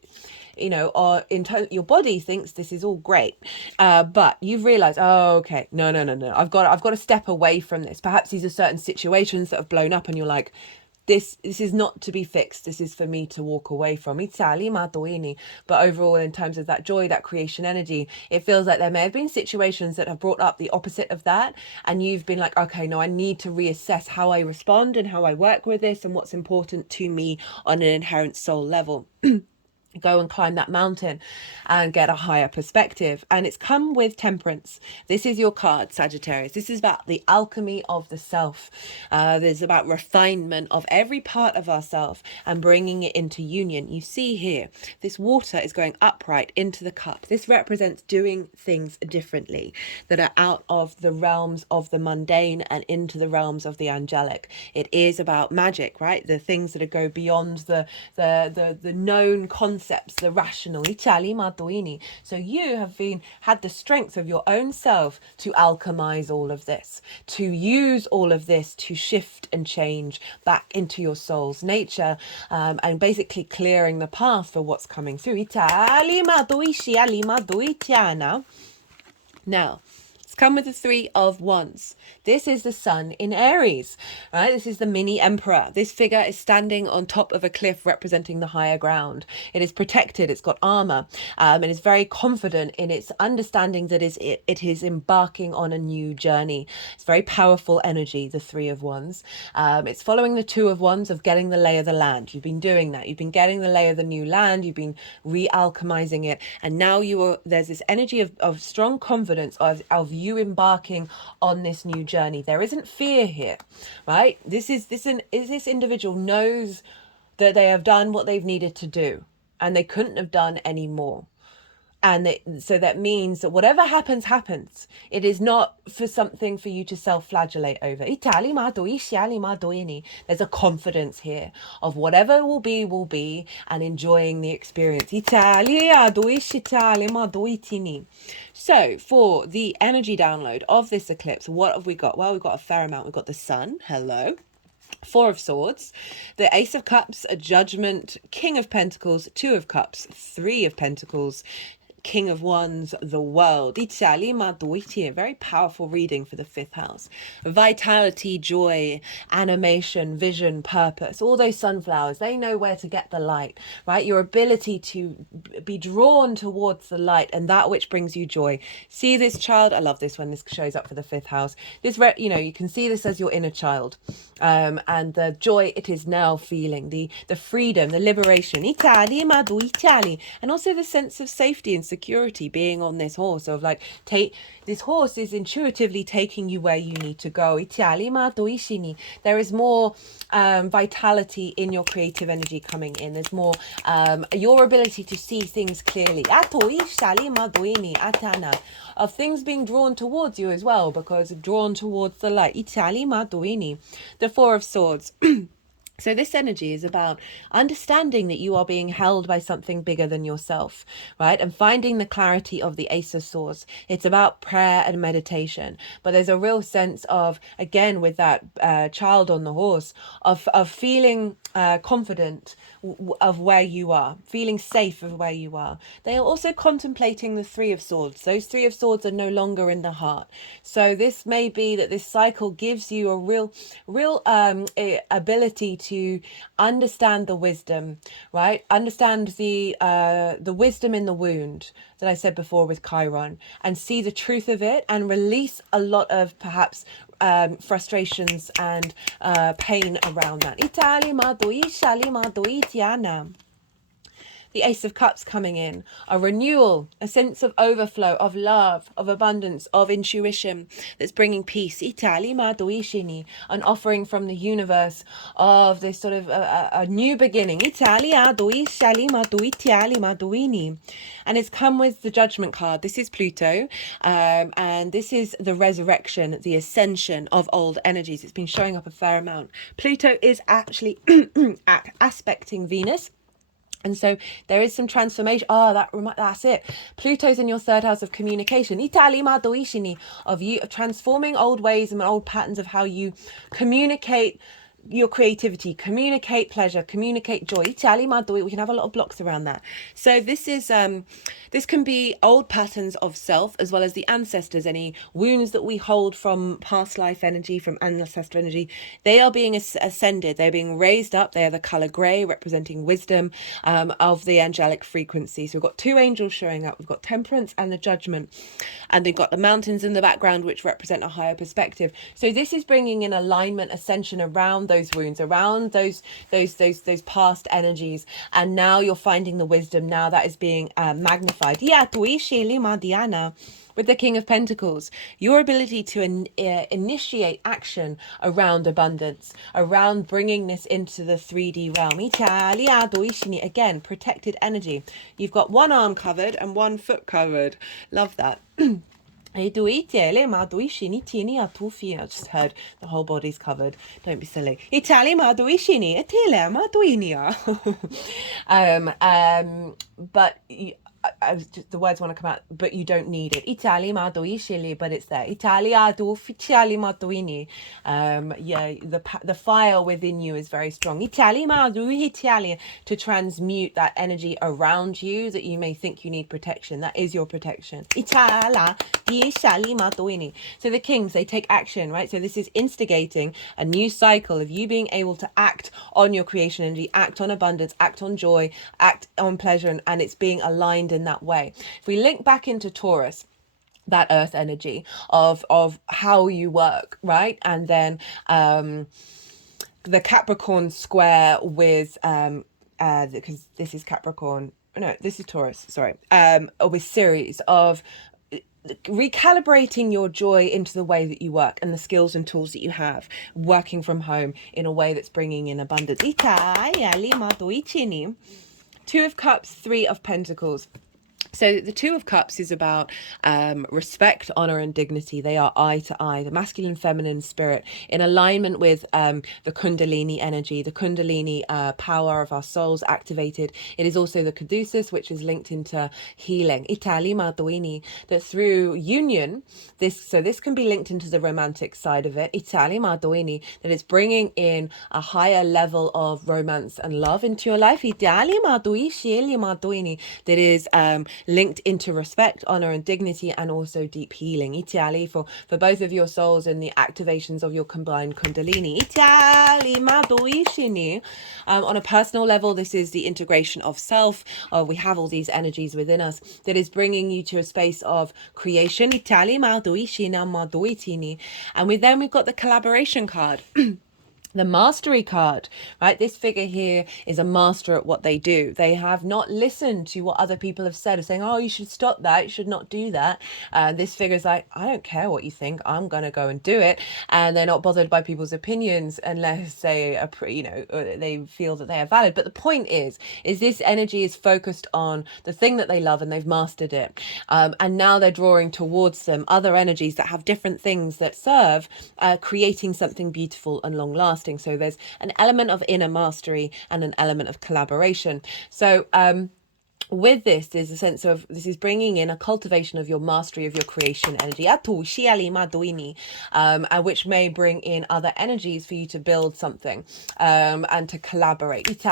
or your body thinks this is all great, but you've realized, okay, no, I've got to step away from this. Perhaps these are certain situations that have blown up, and you're like, this is not to be fixed. This is for me to walk away from. But overall, in terms of that joy, that creation energy, it feels like there may have been situations that have brought up the opposite of that. And you've been like, okay, no, I need to reassess how I respond and how I work with this and what's important to me on an inherent soul level. Go and climb that mountain and get a higher perspective. And it's come with Temperance. This is your card, Sagittarius. This is about the alchemy of the self. There's about refinement of every part of ourself and bringing it into union. You see here, this water is going upright into the cup. This represents doing things differently, that are out of the realms of the mundane and into the realms of the angelic. It is about magic, right? The things that go beyond the known concept concepts, the rational. So you have had the strength of your own self to alchemize all of this, to use all of this to shift and change back into your soul's nature, and basically clearing the path for what's coming through. Now, let's come with the Three of Wands. This is the sun in Aries, right? This is the mini emperor. This figure is standing on top of a cliff representing the higher ground. It is protected, it's got armor, and is very confident in its understanding that it is embarking on a new journey. It's very powerful energy, the Three of Wands. It's following the Two of Wands of getting the lay of the land. You've been doing that. You've been getting the lay of the new land. You've been re-alchemizing it. And now there's this energy of strong confidence of you embarking on this new journey. There isn't fear here, right? This individual knows that they have done what they've needed to do and they couldn't have done any more. And so that means that whatever happens, happens. It is not for something for you to self-flagellate over. There's a confidence here of whatever will be, and enjoying the experience. So for the energy download of this eclipse, what have we got? Well, we've got a fair amount. We've got the sun. Hello. Four of Swords, the Ace of Cups, a Judgment, King of Pentacles, Two of Cups, Three of Pentacles, King of Wands, the World. Very powerful reading for the fifth house. Vitality, joy, animation, vision, purpose. All those sunflowers, they know where to get the light, right? Your ability to be drawn towards the light and that which brings you joy. See this child? I love this when this shows up for the fifth house. You can see this as your inner child. And the joy it is now feeling, the freedom, the liberation, and also the sense of safety and security being on this horse, of like this horse is intuitively taking you where you need to go. There is more vitality in your creative energy coming in. There's more your ability to see things clearly, of things being drawn towards you as well, because drawn towards the light. The Four of Swords. So this energy is about understanding that you are being held by something bigger than yourself, right? And finding the clarity of the Ace of Swords. It's about prayer and meditation. But there's a real sense of, again, with that child on the horse, of feeling confident of where you are, feeling safe of where you are. They are also contemplating the Three of Swords. Those Three of Swords are no longer in the heart. So this may be that this cycle gives you a real ability to understand the wisdom, right? Understand the wisdom in the wound that I said before with Chiron, and see the truth of it and release a lot of perhaps frustrations and pain around that. The Ace of Cups coming in, a renewal, a sense of overflow, of love, of abundance, of intuition that's bringing peace. An offering from the universe of this sort of a new beginning. And it's come with the Judgment card. This is Pluto, and this is the resurrection, the ascension of old energies. It's been showing up a fair amount. Pluto is actually aspecting Venus. And so there is some transformation. That's it. Pluto's in your third house of communication. Of you transforming old ways and old patterns of how you communicate your creativity, communicate pleasure, communicate joy. We can have a lot of blocks around that. So this is this can be old patterns of self as well as the ancestors, any wounds that we hold from past life energy, from ancestor energy. They are being ascended, they're being raised up. They are the color gray, representing wisdom of the angelic frequency. So we've got two angels showing up. We've got Temperance and the Judgment, and they've got the mountains in the background which represent a higher perspective. So this is bringing in alignment, ascension around those wounds, around those past energies, and now you're finding the wisdom. Now that is being magnified. With the King of Pentacles, your ability to initiate action around abundance, around bringing this into the 3D realm. Again, protected energy. You've got one arm covered and one foot covered. Love that. I just heard the whole body's covered. Don't be silly. But the words want to come out, but you don't need it. But it's there. Yeah, the fire within you is very strong. To transmute that energy around you that you may think you need protection. That is your protection. So the kings, they take action, right? So this is instigating a new cycle of you being able to act on your creation energy, act on abundance, act on joy, act on pleasure, and it's being aligned in that way. If we link back into Taurus, that earth energy of how you work, right? And then the Capricorn square with because this is Capricorn, no, this is Taurus, sorry, with series of recalibrating your joy into the way that you work and the skills and tools that you have working from home in a way that's bringing in abundance. Two of Cups, Three of Pentacles. So the Two of Cups is about respect, honor, and dignity. They are eye to eye, the masculine, feminine spirit in alignment with the Kundalini energy, the Kundalini power of our souls activated. It is also the Caduceus, which is linked into healing. That through union, this can be linked into the romantic side of it. That it's bringing in a higher level of romance and love into your life. That is linked into respect, honor, and dignity, and also deep healing. Itiali for both of your souls and the activations of your combined Kundalini. On a personal level, this is the integration of self. We have all these energies within us that is bringing you to a space of creation. And we've got the collaboration card. The mastery card, right? This figure here is a master at what they do. They have not listened to what other people have said of saying, oh, you should stop that, you should not do that. This figure is like, I don't care what you think, I'm going to go and do it. And they're not bothered by people's opinions unless they feel that they are valid. But the point is this energy is focused on the thing that they love and they've mastered it. And now they're drawing towards them other energies that have different things that serve creating something beautiful and long lasting. So there's an element of inner mastery and an element of collaboration. So with this, there's a sense of this is bringing in a cultivation of your mastery of your creation energy, which may bring in other energies for you to build something and to collaborate. It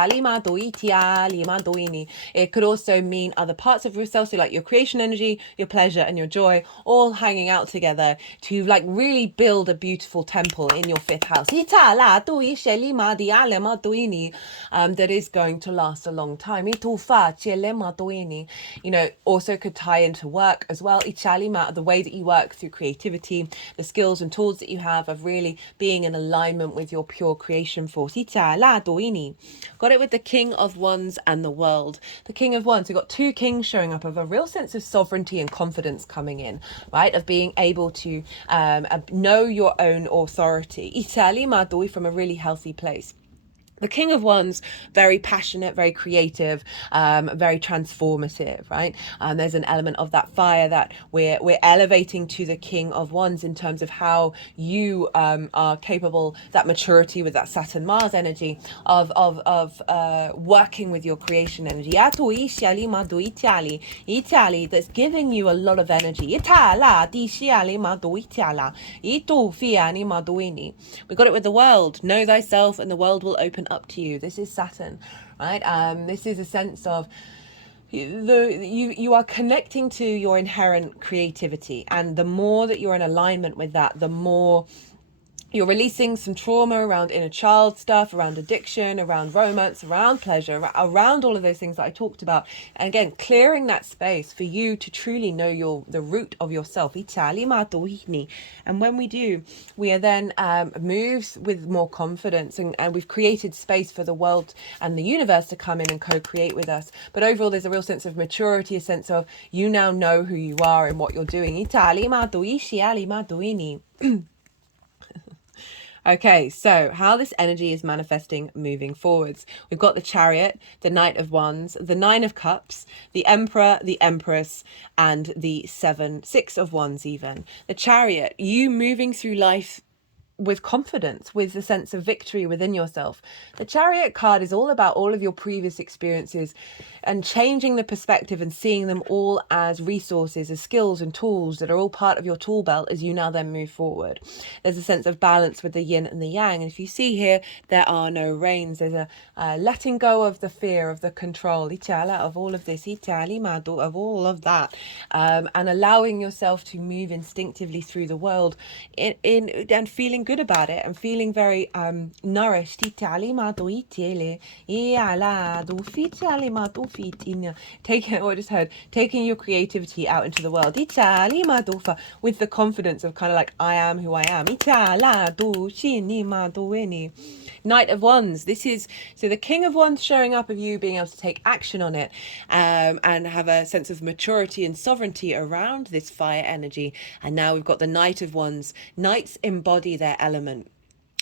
could also mean other parts of yourself, so like your creation energy, your pleasure, and your joy, all hanging out together to like really build a beautiful temple in your fifth house that is going to last a long time. Also could tie into work as well. The way that you work through creativity, the skills and tools that you have of really being in alignment with your pure creation force. Got it with the King of Wands and the World. The King of Wands, we've got two kings showing up of a real sense of sovereignty and confidence coming in, right? Of being able to know your own authority. From a really healthy place. The King of Wands, very passionate, very creative, very transformative, right? There's an element of that fire that we're elevating to the King of Wands in terms of how you are capable, that maturity with that Saturn Mars energy of working with your creation energy. That's giving you a lot of energy. We got it with the World. Know thyself and the world will open up to you. This is Saturn, right? This is a sense of you are connecting to your inherent creativity, and the more that you're in alignment with that, the more you're releasing some trauma around inner child stuff, around addiction, around romance, around pleasure, around all of those things that I talked about. And again, clearing that space for you to truly know the root of yourself. And when we do, we are then moves with more confidence, and we've created space for the world and the universe to come in and co-create with us. But overall, there's a real sense of maturity, a sense of you now know who you are and what you're doing. Okay, so how this energy is manifesting moving forwards. We've got the Chariot, the Knight of Wands, the Nine of Cups, the Emperor, the Empress, and the Six of Wands even. The Chariot, you moving through life with confidence, with a sense of victory within yourself. The Chariot card is all about all of your previous experiences and changing the perspective and seeing them all as resources, as skills and tools that are all part of your tool belt as you now then move forward. There's a sense of balance with the yin and the yang. And if you see here, there are no reins. There's a letting go of the fear, of the control, of all of this, of all of that, and allowing yourself to move instinctively through the world and feeling good about it and feeling very nourished. Taking what I just heard, taking your creativity out into the world with the confidence of kind of like, I am who I am. Knight of Wands. This is so the King of Wands showing up of you being able to take action on it, and have a sense of maturity and sovereignty around this fire energy. And now we've got the Knight of Wands. Knights embody their element.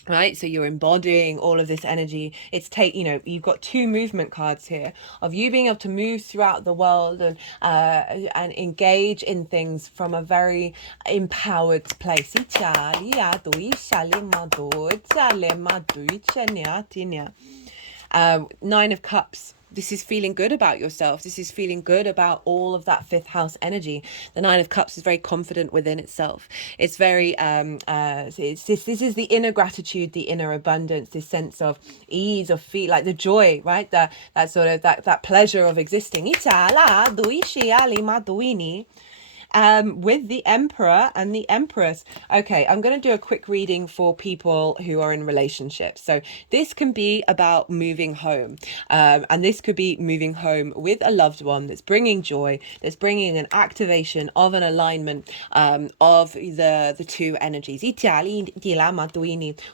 Right, so you're embodying all of this energy. It's you've got two movement cards here of you being able to move throughout the world and engage in things from a very empowered place. Nine of Cups. This is feeling good about yourself. This is feeling good about all of that fifth house energy. The Nine of Cups is very confident within itself. It's very, this is the inner gratitude, the inner abundance, this sense of ease, of feel like the joy, right? That sort of, that pleasure of existing. With the Emperor and the Empress. Okay, I'm going to do a quick reading for people who are in relationships. So this can be about moving home, and this could be moving home with a loved one that's bringing joy, that's bringing an activation of an alignment of the two energies,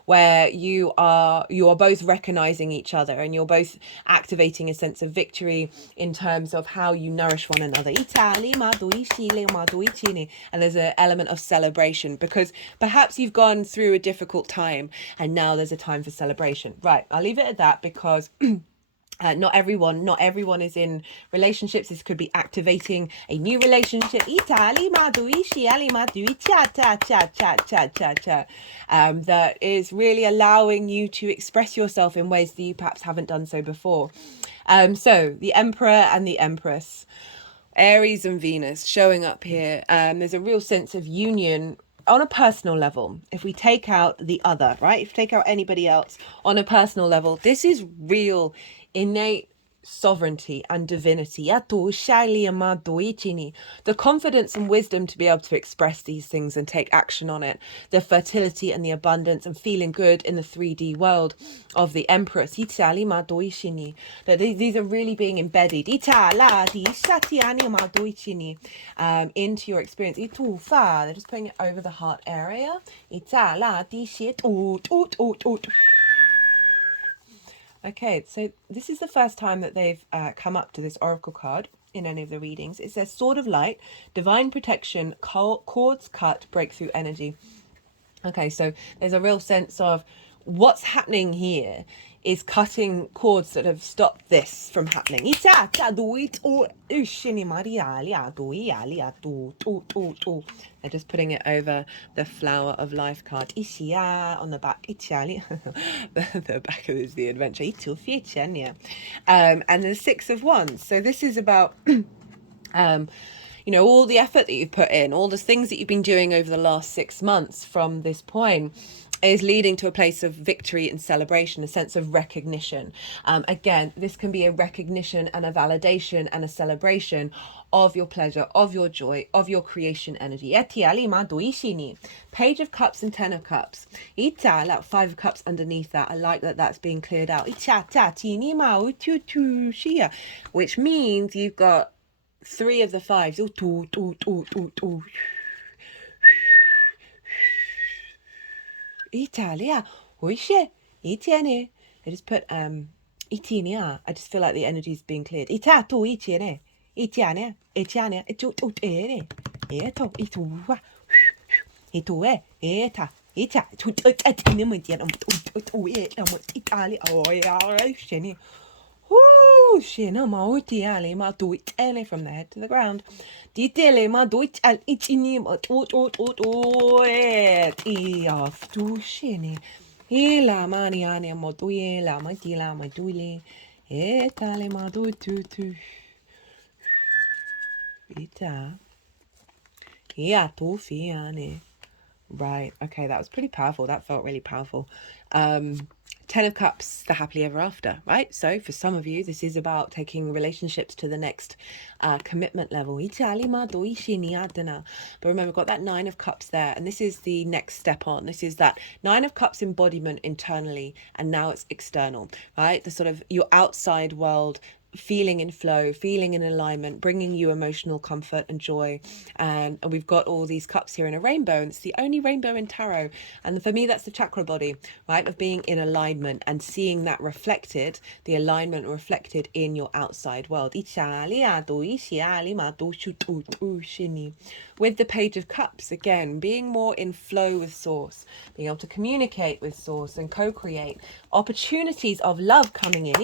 where you are both recognizing each other and you're both activating a sense of victory in terms of how you nourish one another. And there's an element of celebration because perhaps you've gone through a difficult time and now there's a time for celebration. Right, I'll leave it at that because not everyone is in relationships. This could be activating a new relationship that is really allowing you to express yourself in ways that you perhaps haven't done so before. So the Emperor and the Empress, Aries and Venus showing up here. There's a real sense of union on a personal level. If we take out the other, right? If we take out anybody else on a personal level, this is real innate sovereignty and divinity. The confidence and wisdom to be able to express these things and take action on it. The fertility and the abundance and feeling good in the 3D world of the Empress. That these are really being embedded into your experience. They're just putting it over the heart area. Okay, so this is the first time that they've come up to this oracle card in any of the readings. It says Sword of Light, Divine Protection, Cords Cut, Breakthrough Energy. Okay, so there's a real sense of what's happening here is cutting cords that have stopped this from happening. They're just putting it over the Flower of Life card on the back. The back of is the adventure. And the Six of Wands. So this is about all the effort that you've put in, all the things that you've been doing over the last 6 months from this point is leading to a place of victory and celebration, a sense of recognition. Again, this can be a recognition and a validation and a celebration of your pleasure, of your joy, of your creation energy. Page of Cups and 10 of Cups. 5 of Cups underneath that. I like that that's being cleared out. Which means you've got 3 of the 5s. Italia, Itiene. I just put Itinia. I just feel like the energy is being cleared. Itato Itiene. Itiane. Itiane. Itue. Eto. Itua. Itue. Eta. Whoo, shina ma utiali ma duitele from the head to the ground. Ditele ma duital itini ma ti off tu shini. Hila mani ani ma duila ma dila ma duili. Etale ma du tu tu. Ita. Yeah, tu fiane. Right. Okay, that was pretty powerful. That felt really powerful. 10 of Cups, the happily ever after, right? So for some of you, this is about taking relationships to the next commitment level. But remember, we've got that 9 of Cups there, and this is the next step on. This is that 9 of Cups embodiment internally, and now it's external, right? The sort of your outside world feeling in flow, feeling in alignment, bringing you emotional comfort and joy. And we've got all these cups here in a rainbow, and it's the only rainbow in tarot. And for me, that's the chakra body, right? Of being in alignment and seeing that reflected, the alignment reflected in your outside world. With the Page of Cups, again, being more in flow with Source, being able to communicate with Source and co-create, opportunities of love coming in,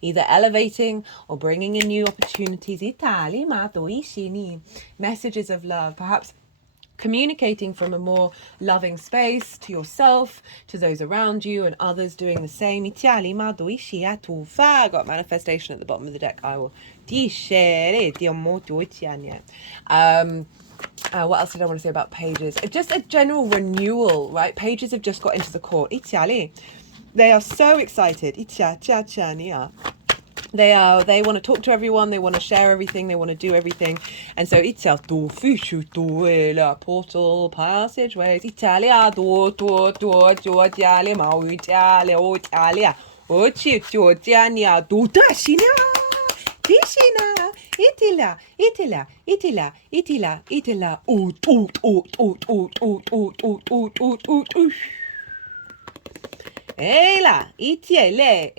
either elevating or bringing in new opportunities, messages of love, perhaps communicating from a more loving space to yourself, to those around you, and others doing the same. I got manifestation at the bottom of the deck. I will what else did I want to say about pages? Just a general renewal, right? Pages have just got into the court. They are so excited. They want to talk to everyone, they want to share everything, they want to do everything. And so portal passageways. Italia Tishina, Itila, Ela, Itilia,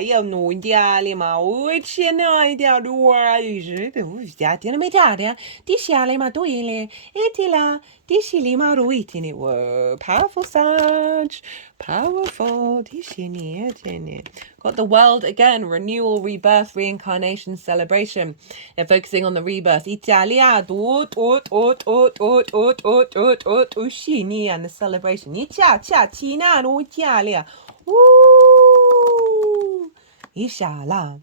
io non diali ma ucci no dia dua tiene metaria, diciale ma duile, Itila, dicili ma ruitini. Whoa, powerful Sag, powerful, dicini etini. Got the world again, renewal, rebirth, reincarnation, celebration. They're focusing on the rebirth. Italia, ushini, and the celebration. China, no Italia. Woo! Inshallah.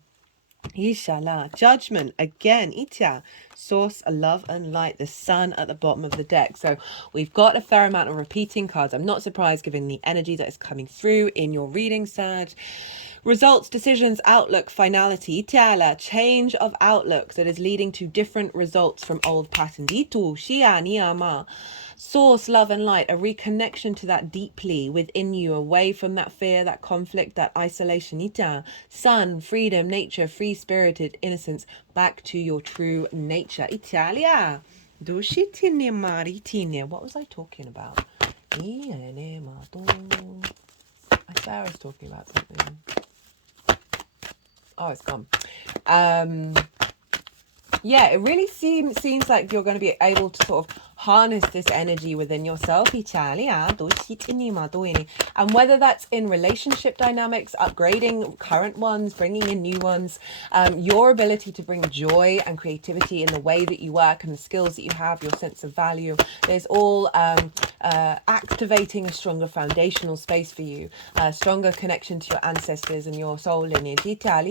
Inshallah. Judgment again. Itya. Source, love and light. The sun at the bottom of the deck. So we've got a fair amount of repeating cards. I'm not surprised given the energy that is coming through in your reading, Sag. Results, decisions, outlook, finality. Tiala, change of outlook that is leading to different results from old patterns. Itu, Shia, Niyama. Source, love and light, a reconnection to that deeply within you, away from that fear, that conflict, that isolation. Ita, sun, freedom, nature, free-spirited innocence, back to your true nature. Italia. Dushitine maritine. What was I talking about? I swear I was talking about something. Oh, it's gone. Yeah, it really seems like you're going to be able to sort of harness this energy within yourself. And whether that's in relationship dynamics, upgrading current ones, bringing in new ones, your ability to bring joy and creativity in the way that you work and the skills that you have, your sense of value, there's all activating a stronger foundational space for you, a stronger connection to your ancestors and your soul lineage. That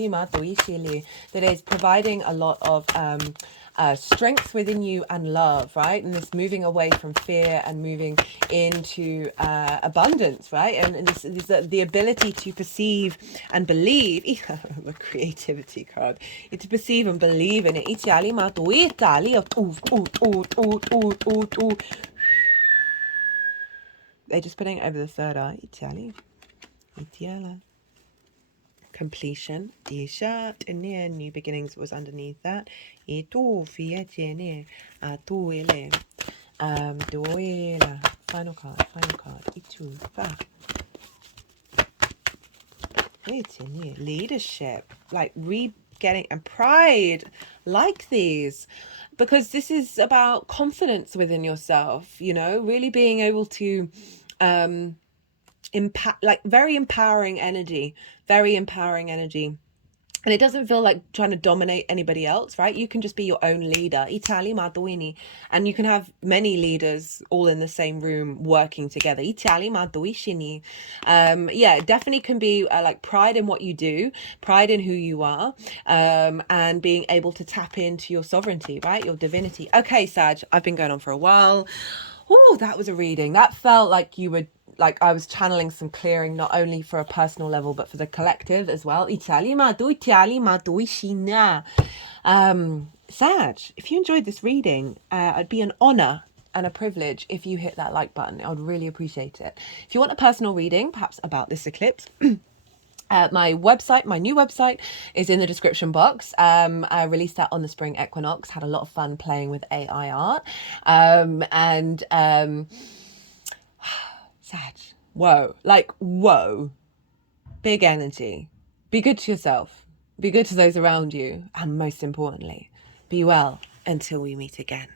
is providing a lot of strength within you and love, right? And this moving away from fear and moving into abundance, right? And this the ability to perceive and believe. The creativity card. To perceive and believe in it. They're just putting it over the third eye. Completion. New beginnings was underneath that. Final card. Leadership, like getting, and pride, like these, because this is about confidence within yourself, you know, really being able to impact, like very empowering energy, very empowering energy. And it doesn't feel like trying to dominate anybody else, right? You can just be your own leader. Itali Maduini. And you can have many leaders all in the same room working together. Itali Maduishini. Yeah, it definitely can be like pride in what you do, pride in who you are, and being able to tap into your sovereignty, right? Your divinity. Okay, Sag, I've been going on for a while. Oh, that was a reading. That felt like you were, like I was channeling some clearing, not only for a personal level but for the collective as well. Sag, if you enjoyed this reading, it'd be an honor and a privilege if you hit that like button. I would really appreciate it. If you want a personal reading, perhaps about this eclipse, my website, my new website, is in the description box. I released that on the spring equinox, had a lot of fun playing with AI art. Sag, whoa, like, whoa, big energy. Be good to yourself, be good to those around you, and most importantly, be well until we meet again.